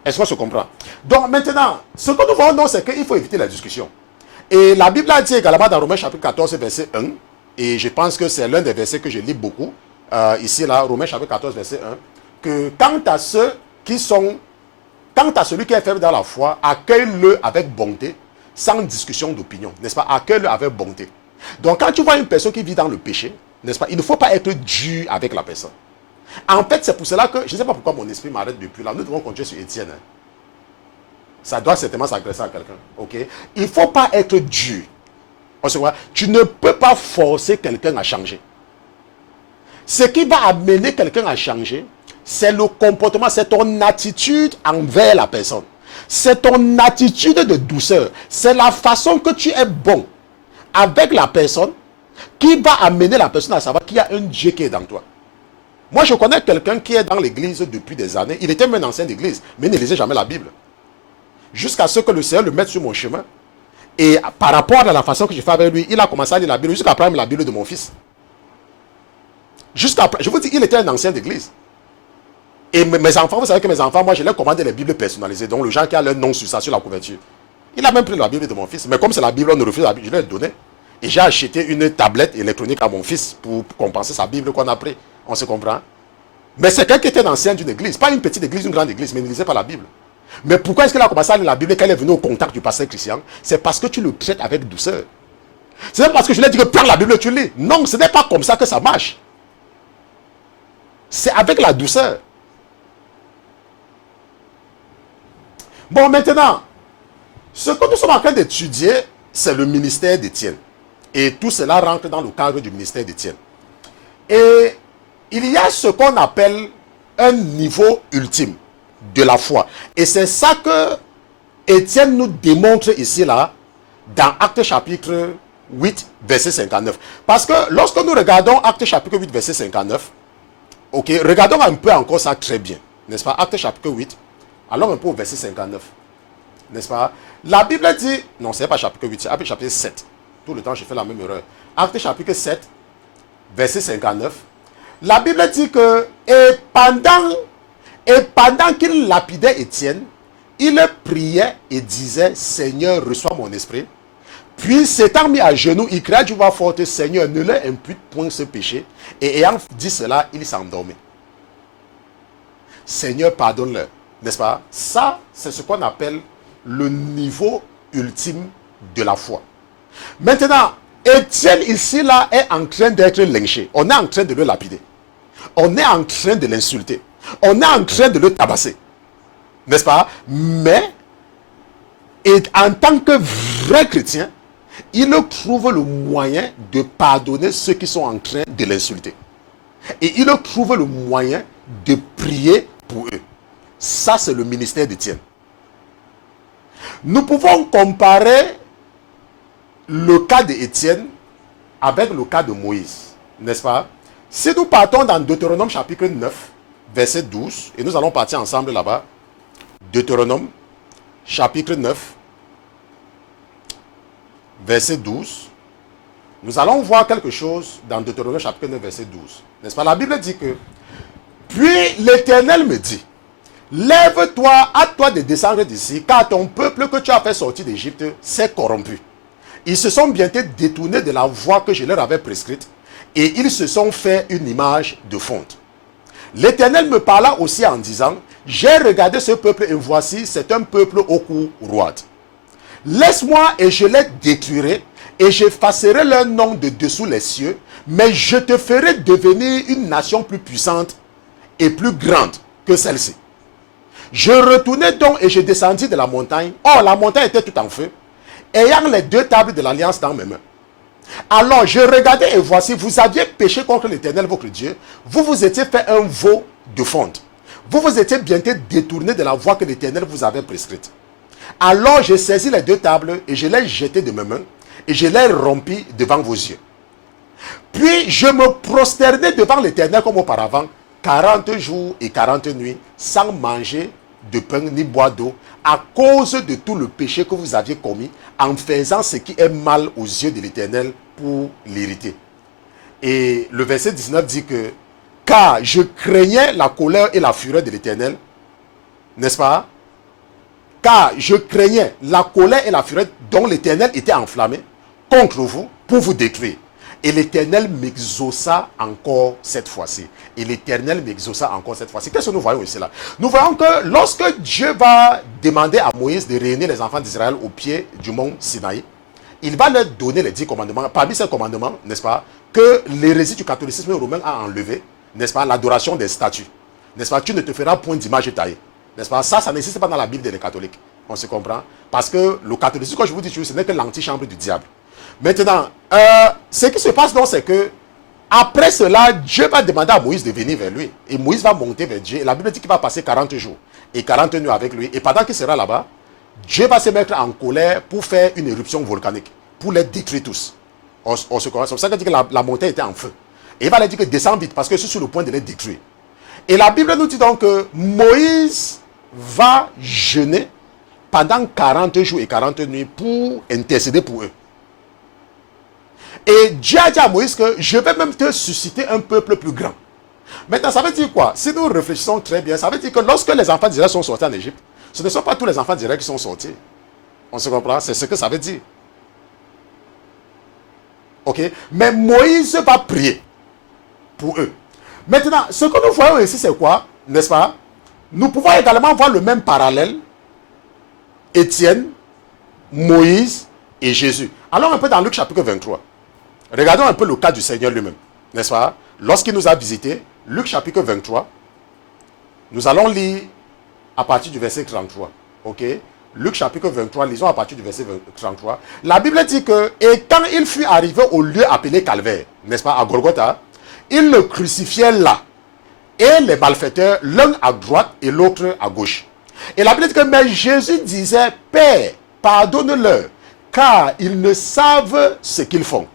Est-ce qu'on se comprend? Donc maintenant, ce que nous voyons, c'est qu'il faut éviter la discussion. Et la Bible a dit également dans Romains chapitre 14, verset 1, et je pense que c'est l'un des versets que je lis beaucoup, ici, là, Romains chapitre 14, verset 1, que quant à celui qui est faible dans la foi, accueille-le avec bonté, sans discussion d'opinion, n'est-ce pas? Accueille-le avec bonté. Donc, quand tu vois une personne qui vit dans le péché, n'est-ce pas? Il ne faut pas être dur avec la personne. En fait, c'est pour cela que, je ne sais pas pourquoi mon esprit m'arrête depuis là, nous devons continuer sur Étienne. Hein. Ça doit certainement s'adresser à quelqu'un, ok? Il ne faut pas être dur. On se voit? Tu ne peux pas forcer quelqu'un à changer. Ce qui va amener quelqu'un à changer, c'est le comportement, c'est ton attitude envers la personne. C'est ton attitude de douceur. C'est la façon que tu es bon avec la personne qui va amener la personne à savoir qu'il y a un Dieu qui est dans toi. Moi, je connais quelqu'un qui est dans l'église depuis des années. Il était même un ancien d'église, mais il ne lisait jamais la Bible. Jusqu'à ce que le Seigneur le mette sur mon chemin. Et par rapport à la façon que je fais avec lui, il a commencé à lire la Bible jusqu'à prendre la Bible de mon fils. Je vous dis, il était un ancien d'église. Et mes enfants, vous savez que mes enfants, moi, je leur commandé les Bibles personnalisées. Donc, le gens qui a leur nom sur ça, sur la couverture. Il a même pris la Bible de mon fils. Mais comme c'est la Bible, on ne refuse la Bible, je lui ai donné. Et j'ai acheté une tablette électronique à mon fils pour compenser sa Bible qu'on a pris. On se comprend? Mais c'est quelqu'un qui était ancien d'une église. Pas une petite église, une grande église, mais il ne lisait pas la Bible. Mais pourquoi est-ce qu'il a commencé à lire la Bible quand il est venu au contact du pasteur Christian? C'est parce que tu le traites avec douceur. Ce n'est pas parce que je lui ai dit que prends la Bible et tu lis. Non, ce n'est pas comme ça que ça marche. C'est avec la douceur. Bon, maintenant, ce que nous sommes en train d'étudier, c'est le ministère d'Étienne. Et tout cela rentre dans le cadre du ministère d'Étienne. Et il y a ce qu'on appelle un niveau ultime de la foi. Et c'est ça que Étienne nous démontre ici, là, dans Actes chapitre 8, verset 59. Parce que lorsque nous regardons Actes chapitre 8, verset 59, ok, regardons un peu encore ça très bien. N'est-ce pas? Actes chapitre 8. Allons un peu au verset 59. N'est-ce pas? La Bible dit... Non, ce n'est pas chapitre 8, c'est chapitre 7. Tout le temps, je fais la même erreur. Actes chapitre 7, verset 59. La Bible dit que... Et pendant qu'il lapidait Étienne, il priait et disait, Seigneur, reçois mon esprit. Puis, s'étant mis à genoux, il cria d'une voix forte, Seigneur, ne leur impute point ce péché. Et ayant dit cela, il s'endormit. Seigneur, pardonne-leur. N'est-ce pas? Ça, c'est ce qu'on appelle le niveau ultime de la foi. Maintenant, Étienne ici, là, est en train d'être lynché. On est en train de le lapider. On est en train de l'insulter. On est en train de le tabasser. N'est-ce pas? Mais, en tant que vrai chrétien, il trouve le moyen de pardonner ceux qui sont en train de l'insulter. Et il trouve le moyen de prier pour eux. Ça, c'est le ministère d'Étienne. Nous pouvons comparer le cas d'Étienne avec le cas de Moïse, n'est-ce pas? Si nous partons dans Deutéronome chapitre 9, verset 12, et nous allons partir ensemble là-bas, Deutéronome chapitre 9, verset 12, nous allons voir quelque chose dans Deutéronome chapitre 9, verset 12. N'est-ce pas? La Bible dit que, puis l'Éternel me dit, lève-toi, hâte-toi de descendre d'ici, car ton peuple que tu as fait sortir d'Égypte s'est corrompu. Ils se sont bientôt détournés de la voie que je leur avais prescrite, et ils se sont fait une image de fonte. L'Éternel me parla aussi en disant, j'ai regardé ce peuple et voici, c'est un peuple au cou roide. Laisse-moi et je les détruirai, et j'effacerai leur nom de dessous les cieux, mais je te ferai devenir une nation plus puissante et plus grande que celle-ci. Je retournai donc et je descendis de la montagne. Or, la montagne était tout en feu, ayant les deux tables de l'alliance dans mes mains. Alors, je regardais et voici, vous aviez péché contre l'Éternel, votre Dieu. Vous vous étiez fait un veau de fonte. Vous vous étiez bientôt détourné de la voie que l'Éternel vous avait prescrite. Alors, j'ai saisi les deux tables et je les jetai de mes mains et je les rompis devant vos yeux. Puis, je me prosternai devant l'Éternel comme auparavant, 40 jours et 40 nuits, sans manger de pain ni boire d'eau, à cause de tout le péché que vous aviez commis, en faisant ce qui est mal aux yeux de l'Éternel pour l'irriter. Et le verset 19 dit que, car je craignais la colère et la fureur de l'Éternel, n'est-ce pas? Car je craignais la colère et la fureur dont l'Éternel était enflammé contre vous pour vous détruire. Et l'Éternel m'exauça encore cette fois-ci. Et l'Éternel m'exauça encore cette fois-ci. Qu'est-ce que nous voyons ici là? Nous voyons que lorsque Dieu va demander à Moïse de réunir les enfants d'Israël au pied du mont Sinaï, il va leur donner les 10 commandements. Parmi ces commandements, n'est-ce pas, que l'hérésie du catholicisme romain a enlevé, n'est-ce pas, l'adoration des statues. N'est-ce pas, tu ne te feras point d'image taillée. N'est-ce pas, ça n'existe pas dans la Bible des catholiques. On se comprend? Parce que le catholicisme, comme je vous dis toujours, ce n'est que l'antichambre du diable. Maintenant, ce qui se passe donc, c'est que après cela, Dieu va demander à Moïse de venir vers lui. Et Moïse va monter vers Dieu. Et la Bible dit qu'il va passer 40 jours et 40 nuits avec lui. Et pendant qu'il sera là-bas, Dieu va se mettre en colère pour faire une éruption volcanique, pour les détruire tous. C'est pour ça qu'il dit que la montagne était en feu. Et il va leur dire que descends vite parce que je suis sur le point de les détruire. Et la Bible nous dit donc que Moïse va jeûner pendant 40 jours et 40 nuits pour intercéder pour eux. Et Dieu a dit à Moïse que je vais même te susciter un peuple plus grand. Maintenant, ça veut dire quoi? Si nous réfléchissons très bien, ça veut dire que lorsque les enfants d'Israël sont sortis en Égypte, ce ne sont pas tous les enfants d'Israël qui sont sortis. On se comprend? C'est ce que ça veut dire. Ok? Mais Moïse va prier pour eux. Maintenant, ce que nous voyons ici, c'est quoi? N'est-ce pas? Nous pouvons également voir le même parallèle. Étienne, Moïse et Jésus. Allons un peu dans Luc chapitre 23. Regardons un peu le cas du Seigneur lui-même, n'est-ce pas? Lorsqu'il nous a visités, Luc chapitre 23, nous allons lire à partir du verset 33. Ok? Luc chapitre 23, lisons à partir du verset 33. La Bible dit que, et quand il fut arrivé au lieu appelé Calvaire, n'est-ce pas, à Golgotha, il le crucifiait là. Et les malfaiteurs, l'un à droite et l'autre à gauche. Et la Bible dit que, mais Jésus disait, Père, pardonne-leur, car ils ne savent ce qu'ils font.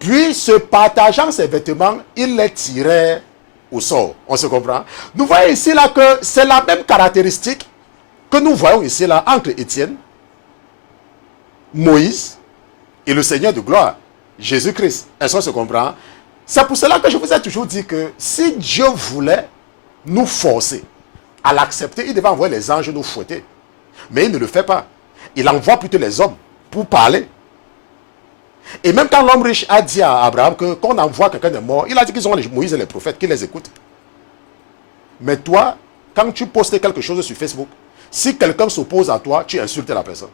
Puis, se partageant ses vêtements, il les tirait au sort. On se comprend? Nous voyons ici là que c'est la même caractéristique que nous voyons ici là entre Étienne, Moïse et le Seigneur de gloire, Jésus-Christ. Est-ce qu'on se comprend? C'est pour cela que je vous ai toujours dit que si Dieu voulait nous forcer à l'accepter, il devait envoyer les anges nous fouetter. Mais il ne le fait pas. Il envoie plutôt les hommes pour parler. Et même quand l'homme riche a dit à Abraham que quand on envoie quelqu'un de mort, il a dit qu'ils ont les Moïse et les prophètes qui les écoutent. Mais toi, quand tu postes quelque chose sur Facebook, si quelqu'un s'oppose à toi, tu insultes la personne.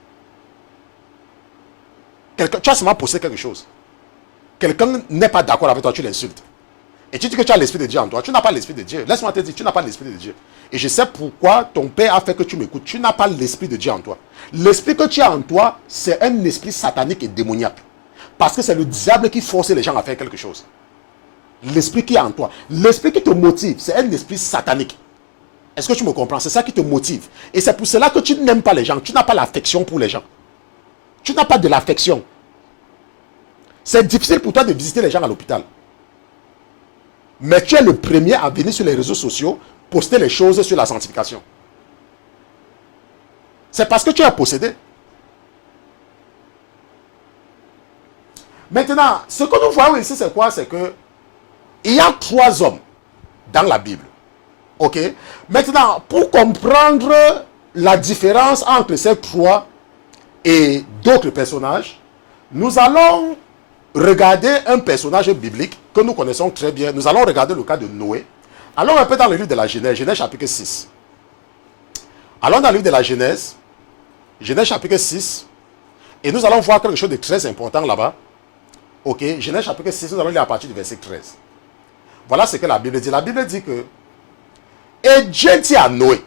Tu as seulement posté quelque chose. Quelqu'un n'est pas d'accord avec toi, tu l'insultes. Et tu dis que tu as l'esprit de Dieu en toi. Tu n'as pas l'esprit de Dieu. Laisse-moi te dire, tu n'as pas l'esprit de Dieu. Et je sais pourquoi ton père a fait que tu m'écoutes. Tu n'as pas l'esprit de Dieu en toi. L'esprit que tu as en toi, c'est un esprit satanique et démoniaque. Parce que c'est le diable qui force les gens à faire quelque chose. L'esprit qui est en toi. L'esprit qui te motive, c'est un esprit satanique. Est-ce que tu me comprends? C'est ça qui te motive. Et c'est pour cela que tu n'aimes pas les gens. Tu n'as pas l'affection pour les gens. Tu n'as pas de l'affection. C'est difficile pour toi de visiter les gens à l'hôpital. Mais tu es le premier à venir sur les réseaux sociaux, poster les choses sur la sanctification. C'est parce que tu es possédé. Maintenant, ce que nous voyons ici, c'est quoi? C'est que il y a 3 hommes dans la Bible. Ok? Maintenant, pour comprendre la différence entre ces 3 et d'autres personnages, nous allons regarder un personnage biblique que nous connaissons très bien. Nous allons regarder le cas de Noé. Allons un peu dans le livre de la Genèse, Genèse chapitre 6. Allons dans le livre de la Genèse, Genèse chapitre 6, et nous allons voir quelque chose de très important là-bas. Ok, Genèse chapitre 6, nous allons lire à partir du verset 13. Voilà ce que la Bible dit. La Bible dit que et Dieu dit à Noé,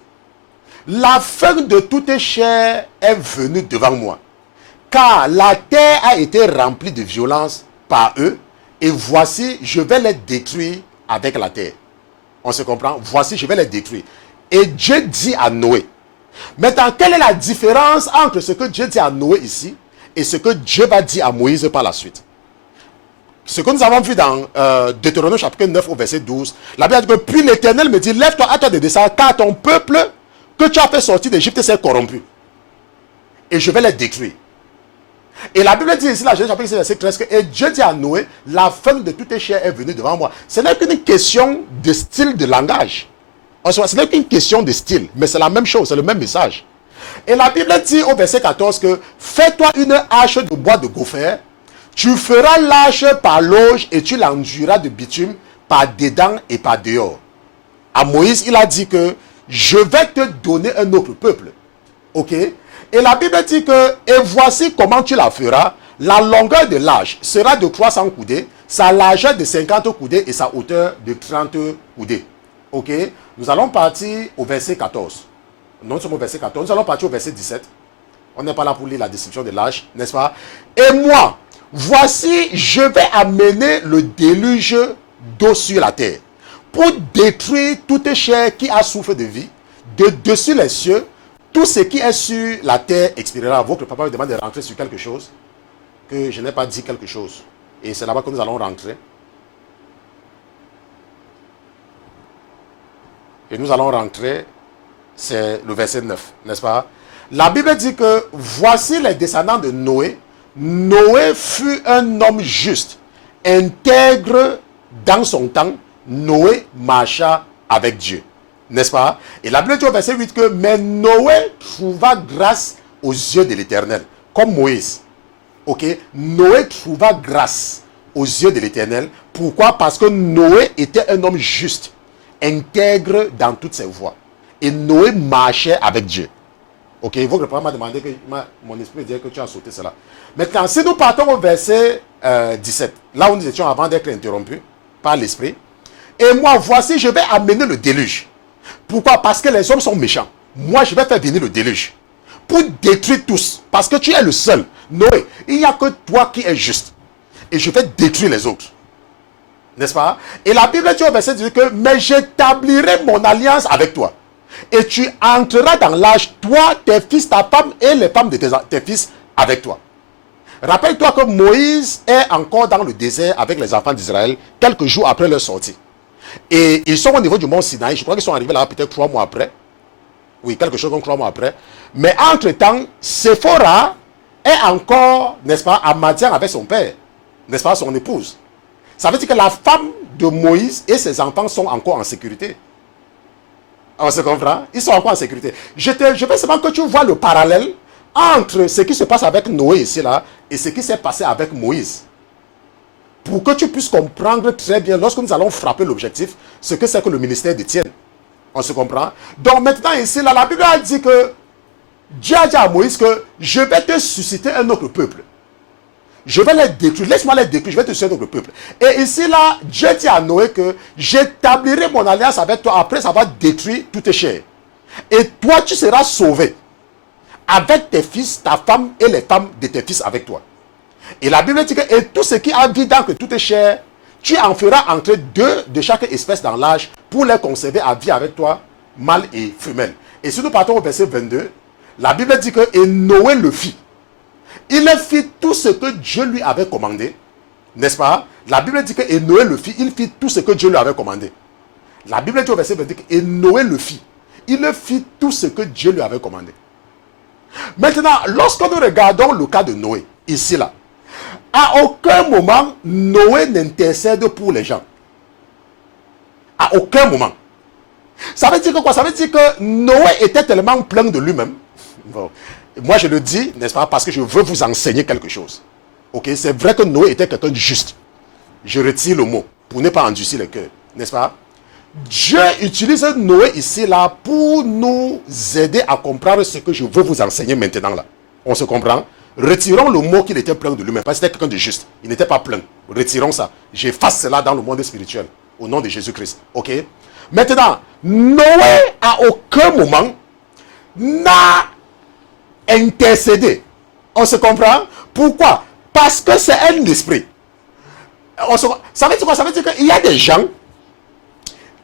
la fin de toute chair est venue devant moi, car la terre a été remplie de violence par eux, et voici, je vais les détruire avec la terre. On se comprend? Voici, je vais les détruire. Et Dieu dit à Noé. Maintenant, quelle est la différence entre ce que Dieu dit à Noé ici et ce que Dieu va dire à Moïse par la suite? Ce que nous avons vu dans Deutéronome chapitre 9 au verset 12, la Bible dit que puis l'Éternel me dit, lève-toi à toi de descendre, car ton peuple que tu as fait sortir d'Égypte s'est corrompu. Et je vais les détruire. Et la Bible dit ici, la Genèse chapitre 6 verset 13, que et Dieu dit à Noé, la fin de toute chair est venue devant moi. Ce n'est qu'une question de style de langage. Ce n'est qu'une question de style, mais c'est la même chose, c'est le même message. Et la Bible dit au verset 14 que fais-toi une hache de bois de gopher, tu feras l'hache par l'auge et tu l'enduiras de bitume par dedans et par dehors. À Moïse, il a dit que je vais te donner un autre peuple. Ok? Et la Bible dit que, et voici comment tu la feras. La longueur de l'âge sera de 300 coudées, sa largeur de 50 coudées et sa hauteur de 30 coudées. Ok? Nous allons partir au verset 14. Nous sommes au verset 14. Nous allons partir au verset 17. On n'est pas là pour lire la description de l'âge, n'est-ce pas? Et moi, voici, je vais amener le déluge d'eau sur la terre pour détruire toute chair qui a souffle de vie, de dessus les cieux. Tout ce qui est sur la terre expirera. Votre papa me demande de rentrer sur quelque chose, que je n'ai pas dit quelque chose. Et c'est là-bas que nous allons rentrer. Et nous allons rentrer, c'est le verset 9, n'est-ce pas? La Bible dit que voici les descendants de Noé. Noé fut un homme juste, intègre dans son temps. Noé marcha avec Dieu. N'est-ce pas? Et la Bible dit au verset 8 que mais Noé trouva grâce aux yeux de l'Éternel, comme Moïse. Ok? Noé trouva grâce aux yeux de l'Éternel. Pourquoi? Parce que Noé était un homme juste, intègre dans toutes ses voies. Et Noé marchait avec Dieu. Ok? Votre papa m'a demandé que mon esprit dit que tu as sauté cela. Maintenant, si nous partons au verset 17, là où nous étions avant d'être interrompus par l'esprit. Et moi, voici, je vais amener le déluge. Pourquoi? Parce que les hommes sont méchants. Moi, je vais faire venir le déluge pour détruire tous. Parce que tu es le seul. Noé, il n'y a que toi qui es juste. Et je vais détruire les autres. N'est-ce pas? Et la Bible dit au verset 18 que mais j'établirai mon alliance avec toi. Et tu entreras dans l'âge, toi, tes fils, ta femme et les femmes de tes fils avec toi. Rappelle-toi que Moïse est encore dans le désert avec les enfants d'Israël quelques jours après leur sortie. Et ils sont au niveau du mont Sinaï. Je crois qu'ils sont arrivés là peut-être 3 mois après. Oui, quelque chose comme 3 mois après. Mais entre-temps, Séphora est encore, n'est-ce pas, à Madian avec son père. N'est-ce pas, son épouse. Ça veut dire que la femme de Moïse et ses enfants sont encore en sécurité. On se comprend? Ils sont encore en sécurité. Je veux seulement que tu vois le parallèle entre ce qui se passe avec Noé ici là et ce qui s'est passé avec Moïse. Pour que tu puisses comprendre très bien, lorsque nous allons frapper l'objectif, ce que c'est que le ministère d'Étienne. On se comprend? Donc maintenant ici, là, la Bible a dit que Dieu a dit à Moïse que je vais te susciter un autre peuple. Je vais les détruire. Laisse-moi les détruire. Je vais te susciter un autre peuple. Et ici, là, Dieu dit à Noé que j'établirai mon alliance avec toi après ça va détruire toutes tes chairs. Et toi, tu seras sauvé avec tes fils, ta femme et les femmes de tes fils avec toi. Et la Bible dit que et tout ce qui a vie dans que tout est cher, tu en feras entrer 2 de chaque espèce dans l'âge pour les conserver à vie avec toi, mâle et femelle. Et si nous partons au verset 22, la Bible dit que et Noé le fit. Il fit tout ce que Dieu lui avait commandé. N'est-ce pas? La Bible dit que et Noé le fit, il fit tout ce que Dieu lui avait commandé. La Bible dit au verset 20 que et Noé le fit. Il fit tout ce que Dieu lui avait commandé. Maintenant, lorsque nous regardons le cas de Noé, ici là, à aucun moment, Noé n'intercède pour les gens. À aucun moment. Ça veut dire que quoi? Ça veut dire que Noé était tellement plein de lui-même. Bon. Moi, je le dis, n'est-ce pas, parce que je veux vous enseigner quelque chose. Ok? C'est vrai que Noé était quelqu'un de juste. Je retire le mot pour ne pas endurcir le cœur. N'est-ce pas? Dieu utilise Noé ici là pour nous aider à comprendre ce que je veux vous enseigner maintenant là. On se comprend? Retirons le mot qu'il était plein de lui-même, parce que c'était quelqu'un de juste. Il n'était pas plein. Retirons ça. J'efface cela dans le monde spirituel. Au nom de Jésus-Christ. Ok? Maintenant, Noé à aucun moment n'a intercédé. On se comprend? Pourquoi? Parce que c'est un esprit. Ça veut dire quoi? Ça veut dire qu'il y a des gens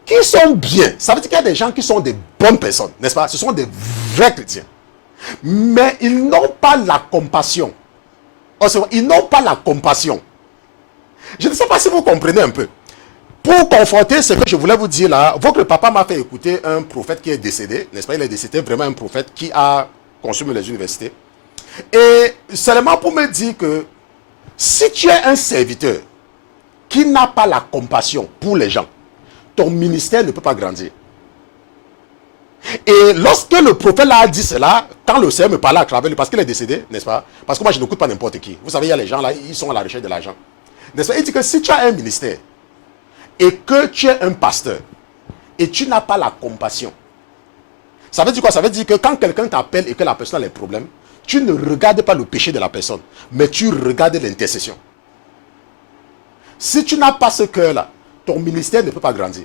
qui sont bien. Ça veut dire qu'il y a des gens qui sont des bonnes personnes, n'est-ce pas? Ce sont des vrais chrétiens. Mais ils n'ont pas la compassion. Ils n'ont pas la compassion. Je ne sais pas si vous comprenez un peu. Pour conforter ce que je voulais vous dire là, votre papa m'a fait écouter un prophète qui est décédé, n'est-ce pas? Il est décédé, vraiment un prophète qui a consumé les universités. Et seulement pour me dire que si tu es un serviteur qui n'a pas la compassion pour les gens, ton ministère ne peut pas grandir. Et lorsque le prophète a dit cela, quand le Seigneur me parlait à travers lui, parce qu'il est décédé, n'est-ce pas? Parce que moi je n'écoute pas n'importe qui. Vous savez, il y a les gens là, ils sont à la recherche de l'argent. N'est-ce pas? Il dit que si tu as un ministère et que tu es un pasteur et tu n'as pas la compassion, ça veut dire quoi? Ça veut dire que quand quelqu'un t'appelle et que la personne a des problèmes, tu ne regardes pas le péché de la personne, mais tu regardes l'intercession. Si tu n'as pas ce cœur-là, ton ministère ne peut pas grandir.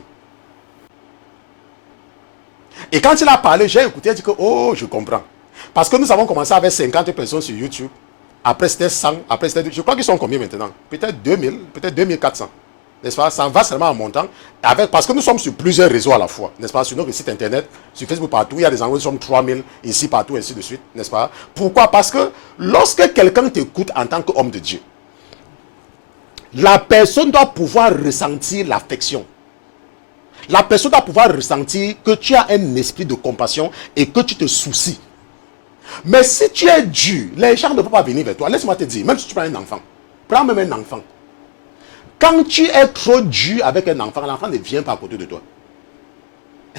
Et quand il a parlé, j'ai écouté, il a dit que, oh, je comprends. Parce que nous avons commencé avec 50 personnes sur YouTube. Après, c'était 100. Après, c'était... Je crois qu'ils sont combien maintenant? Peut-être 2000, peut-être 2400. N'est-ce pas? Ça va seulement en montant. Parce que nous sommes sur plusieurs réseaux à la fois. N'est-ce pas? Sur notre site internet, sur Facebook, partout. Il y a des endroits où nous sommes 3000, ici, partout, ainsi de suite. N'est-ce pas? Pourquoi? Parce que lorsque quelqu'un t'écoute en tant qu'homme de Dieu, la personne doit pouvoir ressentir l'affection. La personne doit pouvoir ressentir que tu as un esprit de compassion et que tu te soucies. Mais si tu es dur, les gens ne peuvent pas venir vers toi. Laisse-moi te dire, même si tu prends un enfant, prends même un enfant. Quand tu es trop dur avec un enfant, l'enfant ne vient pas à côté de toi.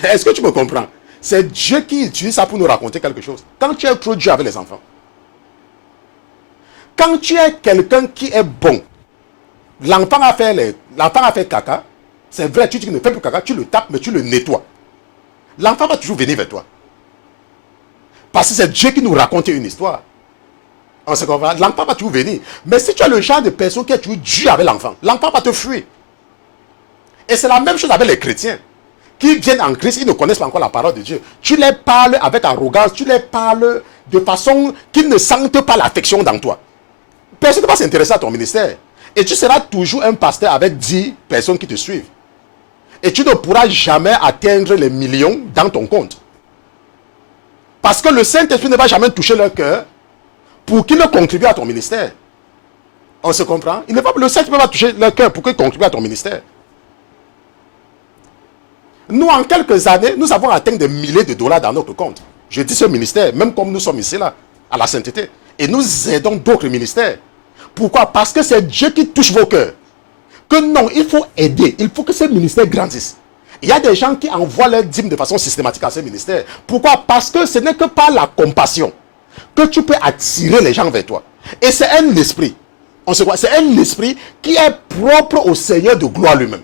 Est-ce que tu me comprends? C'est Dieu qui utilise ça pour nous raconter quelque chose. Quand tu es trop dur avec les enfants, quand tu es quelqu'un qui est bon, l'enfant a fait caca, c'est vrai, tu dis qu'il ne fait plus caca, tu le tapes, mais tu le nettoies. L'enfant va toujours venir vers toi. Parce que c'est Dieu qui nous raconte une histoire. On se comprend? L'enfant va toujours venir. Mais si tu as le genre de personne qui est toujours dur avec l'enfant va te fuir. Et c'est la même chose avec les chrétiens. Qui viennent en Christ, ils ne connaissent pas encore la parole de Dieu. Tu les parles avec arrogance, tu les parles de façon qu'ils ne sentent pas l'affection dans toi. Personne ne va s'intéresser à ton ministère. Et tu seras toujours un pasteur avec 10 personnes qui te suivent. Et tu ne pourras jamais atteindre les millions dans ton compte. Parce que le Saint-Esprit ne va jamais toucher leur cœur pour qu'ils ne contribuent à ton ministère. On se comprend? Le Saint-Esprit va toucher leur cœur pour qu'ils contribuent à ton ministère. Nous, en quelques années, nous avons atteint des milliers de dollars dans notre compte. Je dis ce ministère, même comme nous sommes ici là, à la sainteté. Et nous aidons d'autres ministères. Pourquoi? Parce que c'est Dieu qui touche vos cœurs. Que non, il faut aider. Il faut que ces ministères grandissent. Il y a des gens qui envoient leurs dîmes de façon systématique à ces ministères. Pourquoi? Parce que ce n'est que par la compassion que tu peux attirer les gens vers toi. Et c'est un esprit. C'est un esprit qui est propre au Seigneur de gloire lui-même.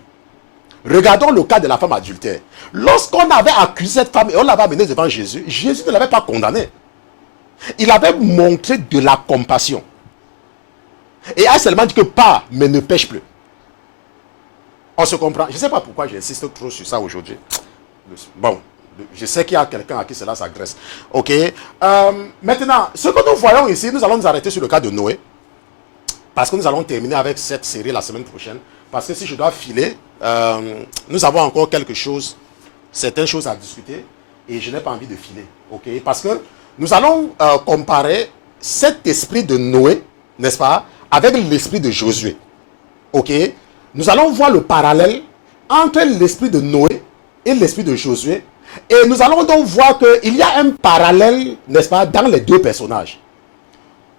Regardons le cas de la femme adultère. Lorsqu'on avait accusé cette femme et on l'avait amenée devant Jésus, Jésus ne l'avait pas condamnée. Il avait montré de la compassion. Et a seulement dit que pas, mais ne pêche plus. On se comprend. Je ne sais pas pourquoi j'insiste trop sur ça aujourd'hui. Bon, je sais qu'il y a quelqu'un à qui cela s'agresse. Ok. Maintenant, ce que nous voyons ici, nous allons nous arrêter sur le cas de Noé. Parce que nous allons terminer avec cette série la semaine prochaine. Parce que si je dois filer, nous avons encore quelque chose, certaines choses à discuter. Et je n'ai pas envie de filer. Ok. Parce que nous allons comparer cet esprit de Noé, n'est-ce pas, avec l'esprit de Josué. ok, nous allons voir le parallèle entre l'esprit de Noé et l'esprit de Josué. Et nous allons donc voir qu'il y a un parallèle, n'est-ce pas, dans les deux personnages.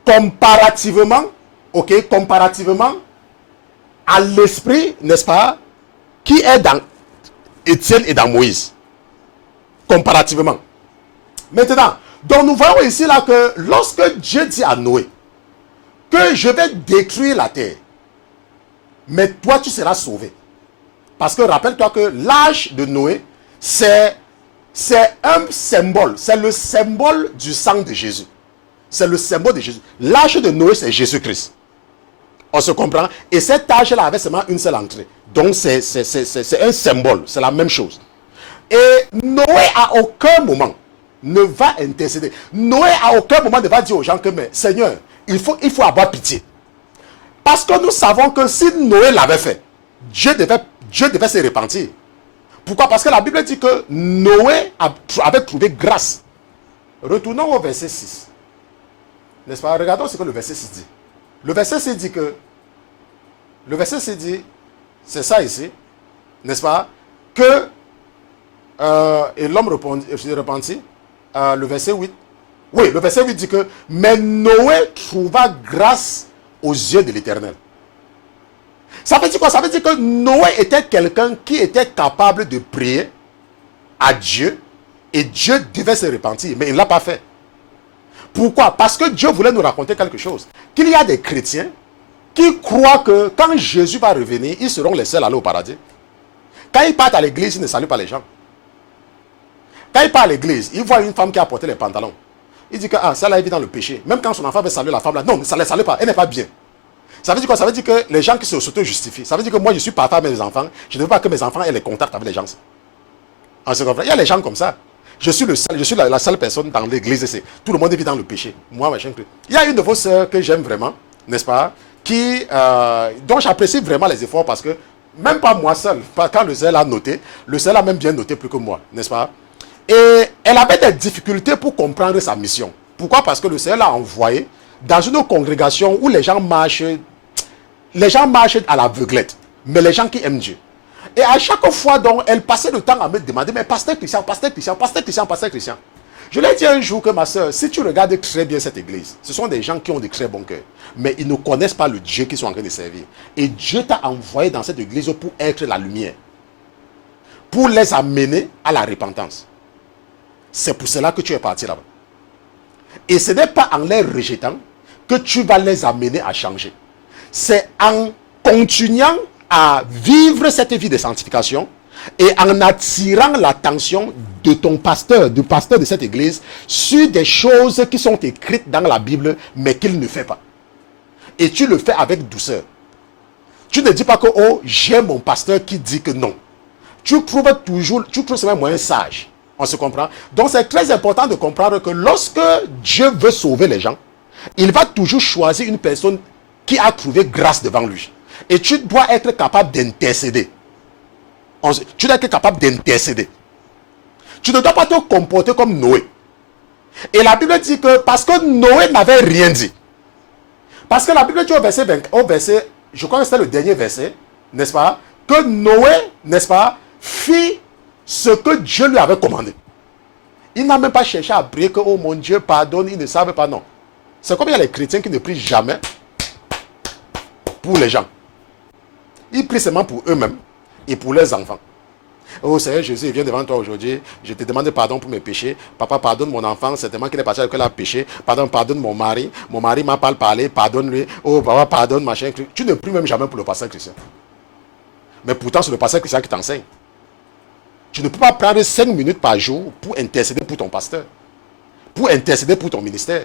Comparativement, ok, comparativement à l'esprit, n'est-ce pas, qui est dans Étienne et dans Moïse. Comparativement. Maintenant, donc nous voyons ici là que lorsque Dieu dit à Noé que je vais détruire la terre, mais toi tu seras sauvé. Parce que rappelle-toi que l'âge de Noé, c'est un symbole, c'est le symbole du sang de Jésus. C'est le symbole de Jésus. L'âge de Noé, c'est Jésus-Christ. On se comprend? Et cet âge-là avait seulement une seule entrée. Donc c'est un symbole, c'est la même chose. Et Noé à aucun moment ne va intercéder. Noé à aucun moment ne va dire aux gens que, mais Seigneur, il faut avoir pitié. Parce que nous savons que si Noé l'avait fait, Dieu devait se repentir. Pourquoi? Parce que la Bible dit que Noé avait trouvé grâce. Retournons au verset 6. N'est-ce pas? Regardons ce que le verset 6 dit. Le verset 6 dit que... Le verset 6 dit... C'est ça ici. N'est-ce pas? Que... et l'homme repentit. Le verset 8. Oui, le verset 8 dit que... Mais Noé trouva grâce aux yeux de l'Éternel. Ça veut dire quoi? Ça veut dire que Noé était quelqu'un qui était capable de prier à Dieu et Dieu devait se repentir, mais il ne l'a pas fait. Pourquoi? Parce que Dieu voulait nous raconter quelque chose. Qu'il y a des chrétiens qui croient que quand Jésus va revenir, ils seront les seuls à aller au paradis. Quand ils partent à l'église, ils ne saluent pas les gens. Quand ils partent à l'église, ils voient une femme qui a porté les pantalons. Ils disent que celle-là vit dans le péché. Même quand son enfant veut saluer la femme là, non, ça ne la salue pas, elle n'est pas bien. Ça veut dire quoi? Ça veut dire que les gens qui s'auto-justifient. Ça veut dire que moi, je suis papa avec mes enfants. Je ne veux pas que mes enfants aient les contacts avec les gens. On se comprend? Il y a les gens comme ça. Je suis la seule personne dans l'église. Tout le monde vit dans le péché. Moi, machin. Il y a une de vos sœurs que j'aime vraiment, n'est-ce pas? Dont j'apprécie vraiment les efforts parce que, même pas moi seul, quand le seul a noté, le seul a même bien noté plus que moi, n'est-ce pas? Et elle avait des difficultés pour comprendre sa mission. Pourquoi? Parce que le Seigneur l'a envoyé dans une congrégation où les gens marchent à l'aveuglette, mais les gens qui aiment Dieu. Et à chaque fois, donc, elle passait le temps à me demander, mais pasteur Christian, pasteur Christian, pasteur Christian, pasteur Christian. Je lui ai dit un jour que ma soeur, si tu regardes très bien cette église, ce sont des gens qui ont de très bons cœurs, mais ils ne connaissent pas le Dieu qu'ils sont en train de servir. Et Dieu t'a envoyé dans cette église pour être la lumière, pour les amener à la repentance. C'est pour cela que tu es parti là-bas. Et ce n'est pas en les rejetant que tu vas les amener à changer. C'est en continuant à vivre cette vie de sanctification et en attirant l'attention de ton pasteur, du pasteur de cette église, sur des choses qui sont écrites dans la Bible, mais qu'il ne fait pas. Et tu le fais avec douceur. Tu ne dis pas que, oh, j'ai mon pasteur qui dit que non. Tu trouves ce même moyen sage. On se comprend? Donc c'est très important de comprendre que lorsque Dieu veut sauver les gens, il va toujours choisir une personne qui a trouvé grâce devant lui. Et tu dois être capable d'intercéder. Tu dois être capable d'intercéder. Tu ne dois pas te comporter comme Noé. Et la Bible dit que parce que Noé n'avait rien dit. Parce que la Bible dit au verset, je crois que c'était le dernier verset, n'est-ce pas? Que Noé, n'est-ce pas, fit ce que Dieu lui avait commandé. Il n'a même pas cherché à prier que, oh mon Dieu, pardonne, ils ne savent pas, non. C'est comme il y a les chrétiens qui ne prient jamais pour les gens. Ils prient seulement pour eux-mêmes et pour leurs enfants. Oh Seigneur Jésus, il vient devant toi aujourd'hui. Je te demande pardon pour mes péchés. Papa, pardonne mon enfant. Certainement qu'il est parti avec elle a péché. Pardonne mon mari. Mon mari m'a pas parlé. Pardonne-lui. Oh papa, pardonne machin. Tu ne pries même jamais pour le pasteur Christian. Mais pourtant, c'est le pasteur Christian qui t'enseigne. Tu ne peux pas prendre 5 minutes par jour pour intercéder pour ton pasteur. Pour intercéder pour ton ministère.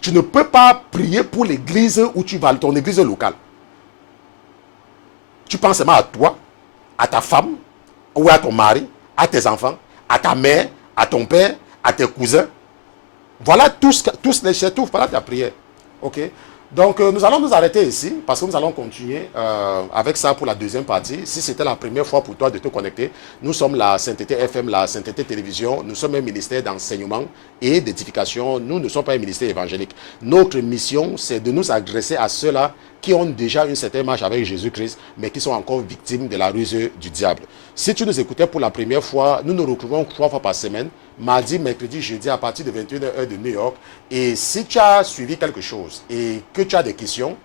Tu ne peux pas prier pour l'église où tu vas, ton église locale. Tu penses seulement à toi, à ta femme, ou à ton mari, à tes enfants, à ta mère, à ton père, à tes cousins. Voilà tout, voilà ta prière. Ok. Donc, nous allons nous arrêter ici parce que nous allons continuer avec ça pour la deuxième partie. Si c'était la première fois pour toi de te connecter, nous sommes la Sainteté FM, la Sainteté Télévision. Nous sommes un ministère d'enseignement et d'édification. Nous ne sommes pas un ministère évangélique. Notre mission, c'est de nous adresser à ceux-là qui ont déjà une certaine marche avec Jésus-Christ, mais qui sont encore victimes de la ruse du diable. Si tu nous écoutais pour la première fois, nous nous retrouvons 3 fois par semaine, mardi, mercredi, jeudi, à partir de 21h de New York. Et si tu as suivi quelque chose et que tu as des questions,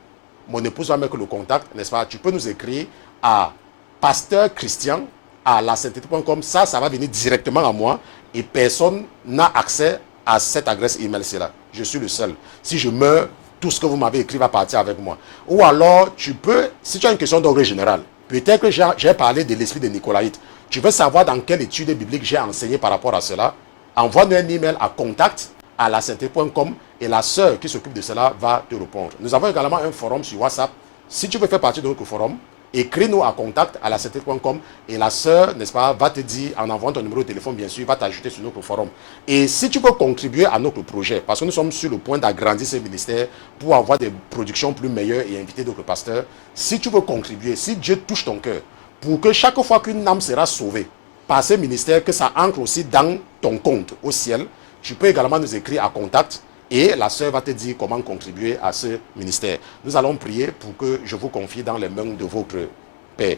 mon épouse va mettre le contact, n'est-ce pas? Tu peux nous écrire à pasteurchristian@lasainteté.com. Ça va venir directement à moi et personne n'a accès à cette adresse email-là. Je suis le seul. Si je meurs, tout ce que vous m'avez écrit va partir avec moi. Ou alors, tu peux, si tu as une question d'ordre général, peut-être que j'ai parlé de l'esprit de Nicolaïte. Tu veux savoir dans quelle étude biblique j'ai enseigné par rapport à cela? Envoie-nous un email à contact@lasainteté.com et la sœur qui s'occupe de cela va te répondre. Nous avons également un forum sur WhatsApp. Si tu veux faire partie de notre forum, écris-nous à contact@lasainteté.com et la sœur, n'est-ce pas, va te dire, en envoyant ton numéro de téléphone, bien sûr, va t'ajouter sur notre forum. Et si tu veux contribuer à notre projet, parce que nous sommes sur le point d'agrandir ce ministère pour avoir des productions plus meilleures et inviter d'autres pasteurs, si tu veux contribuer, si Dieu touche ton cœur, pour que chaque fois qu'une âme sera sauvée par ce ministère, que ça entre aussi dans ton compte au ciel, tu peux également nous écrire à contact et la sœur va te dire comment contribuer à ce ministère. Nous allons prier pour que je vous confie dans les mains de votre Père.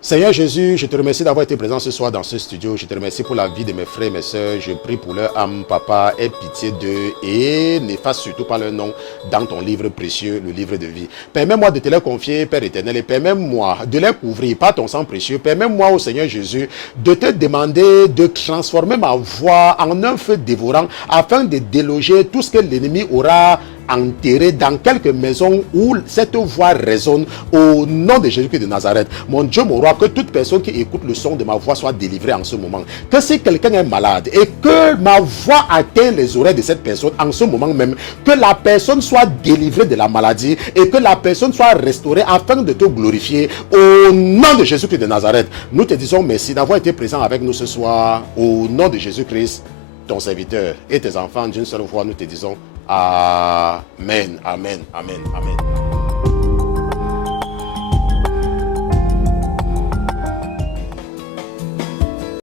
Seigneur Jésus, je te remercie d'avoir été présent ce soir dans ce studio. Je te remercie pour la vie de mes frères et mes sœurs. Je prie pour leur âme, Papa. Aie pitié d'eux et n'efface surtout pas leur nom dans ton livre précieux, le livre de vie. Permets-moi de te les confier, Père éternel, et permets-moi de les couvrir par ton sang précieux. Permets-moi, au Seigneur Jésus, de te demander de transformer ma voix en un feu dévorant afin de déloger tout ce que l'ennemi aura enterré dans quelques maisons où cette voix résonne au nom de Jésus-Christ de Nazareth. Mon Dieu, mon roi, que toute personne qui écoute le son de ma voix soit délivrée en ce moment. Que si quelqu'un est malade et que ma voix atteint les oreilles de cette personne en ce moment même, que la personne soit délivrée de la maladie et que la personne soit restaurée afin de te glorifier au nom de Jésus-Christ de Nazareth. Nous te disons merci d'avoir été présent avec nous ce soir au nom de Jésus-Christ, ton serviteur et tes enfants d'une seule voix. Nous te disons Amen, Amen, Amen, Amen.